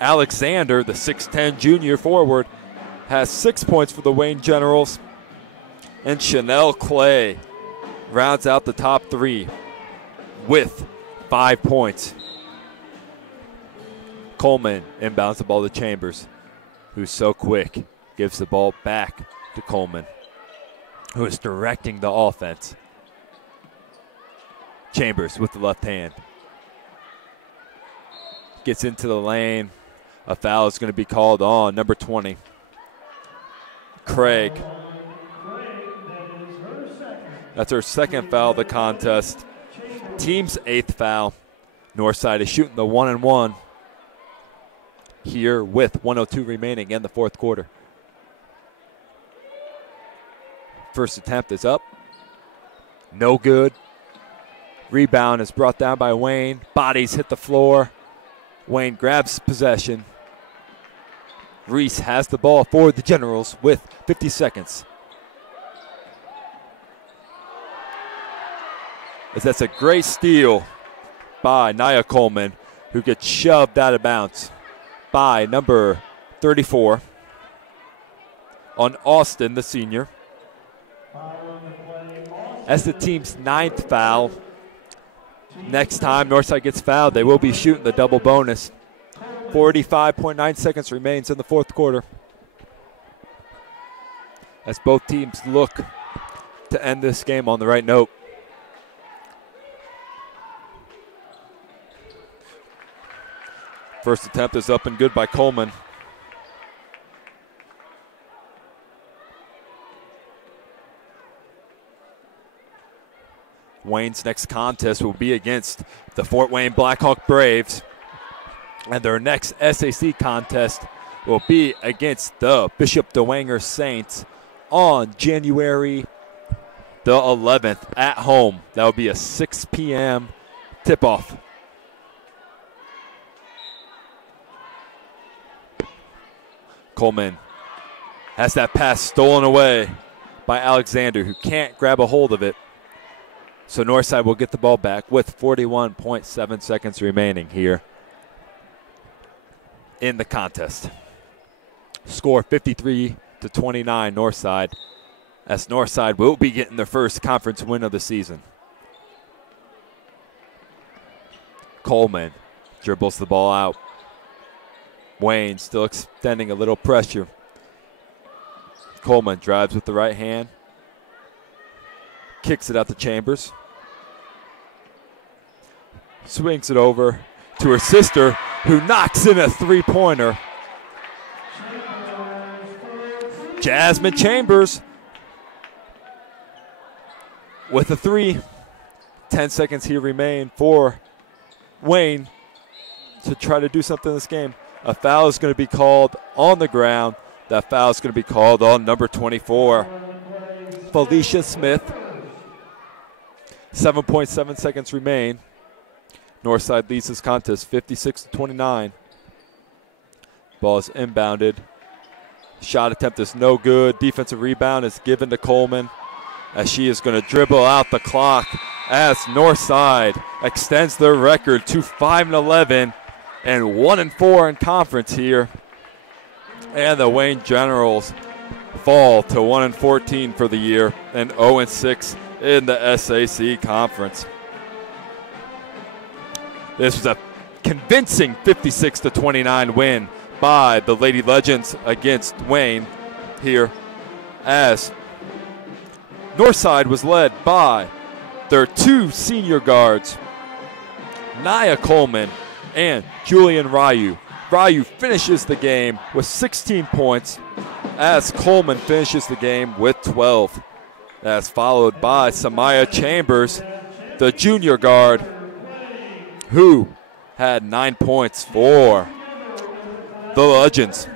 Alexander, the 6'10 junior forward, has 6 points for the Wayne Generals. And Chanel Clay rounds out the top 3 with 5 points. Coleman inbounds the ball to Chambers, who's so quick, gives the ball back to Coleman, who is directing the offense. Chambers with the left hand. Gets into the lane. A foul is going to be called on number 20, Craig. That's her second foul of the contest. Team's 8th foul. Northside is shooting the 1-and-1 here with 1:02 remaining in the fourth quarter. First attempt is up. No good. Rebound is brought down by Wayne. Bodies hit the floor. Wayne grabs possession. Reese has the ball for the Generals with 50 seconds. As that's a great steal by Nia Coleman, who gets shoved out of bounds by number 34 on Austin, the senior. That's the team's 9th foul. Next time Northside gets fouled, they will be shooting the double bonus. 45.9 seconds remains in the fourth quarter, as both teams look to end this game on the right note. First attempt is up and good by Coleman. Wayne's next contest will be against the Fort Wayne Blackhawk Braves, and their next SAC contest will be against the Bishop DeWanger Saints on January the 11th at home. That will be a 6 p.m. tip-off. Coleman has that pass stolen away by Alexander, who can't grab a hold of it. So Northside will get the ball back with 41.7 seconds remaining here in the contest. Score 53-29 Northside, as Northside will be getting their first conference win of the season. Coleman dribbles the ball out. Wayne still extending a little pressure. Coleman drives with the right hand. Kicks it out to Chambers. swings it over to her sister, who knocks in a three-pointer. Jasmine Chambers with a three. 10 seconds here remain for Wayne to try to do something in this game. A foul is going to be called on the ground. That foul is going to be called on number 24, Felicia Smith. 7.7 seconds remain. Northside leads this contest 56-29. Ball is inbounded. Shot attempt is no good. Defensive rebound is given to Coleman as she is going to dribble out the clock as Northside extends their record to 5-11 and 1-4 in conference here. And the Wayne Generals fall to 1-14 for the year and 0-6 in the SAC conference. This was a convincing 56-29 win by the Lady Legends against Wayne here, as Northside was led by their two senior guards, Nia Coleman and Julian Ryu. Ryu finishes the game with 16 points as Coleman finishes the game with 12. That's followed by Samaya Chambers, the junior guard, who had 9 points for the Legends.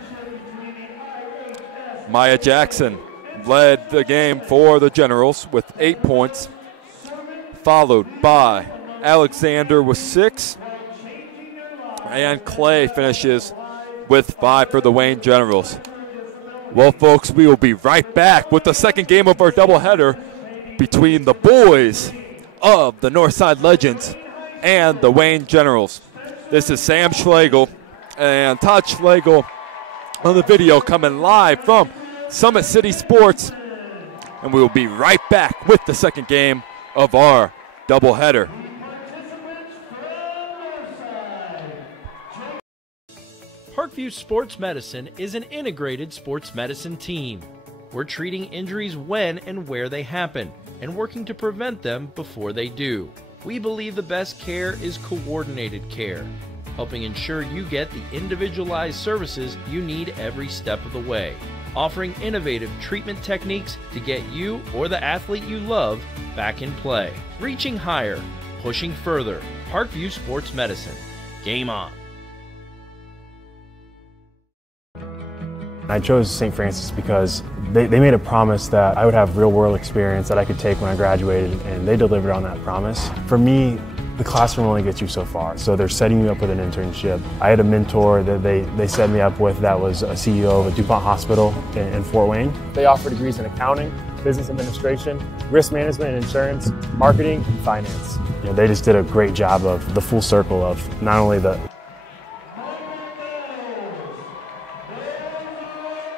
Maya Jackson led the game for the Generals with 8 points, followed by Alexander with 6, and Clay finishes with 5 for the Wayne Generals. Well, folks, we will be right back with the second game of our doubleheader between the boys of the Northside Legends and the Wayne Generals. This is Sam Schlegel and Todd Schlegel on the video, coming live from Summit City Sports, and we will be right back with the second game of our doubleheader. Parkview Sports Medicine is an integrated sports medicine team. We're treating injuries when and where they happen and working to prevent them before they do. We believe the best care is coordinated care, helping ensure you get the individualized services you need every step of the way, offering innovative treatment techniques to get you or the athlete you love back in play. Reaching higher, pushing further. Parkview Sports Medicine. Game on. I chose St. Francis because they made a promise that I would have real-world experience that I could take when I graduated, and they delivered on that promise. For me, the classroom only gets you so far, so they're setting you up with an internship. I had a mentor that they set me up with that was a CEO of a DuPont hospital in Fort Wayne. They offer degrees in accounting, business administration, risk management and insurance, marketing, and finance. You know, they just did a great job of the full circle of not only the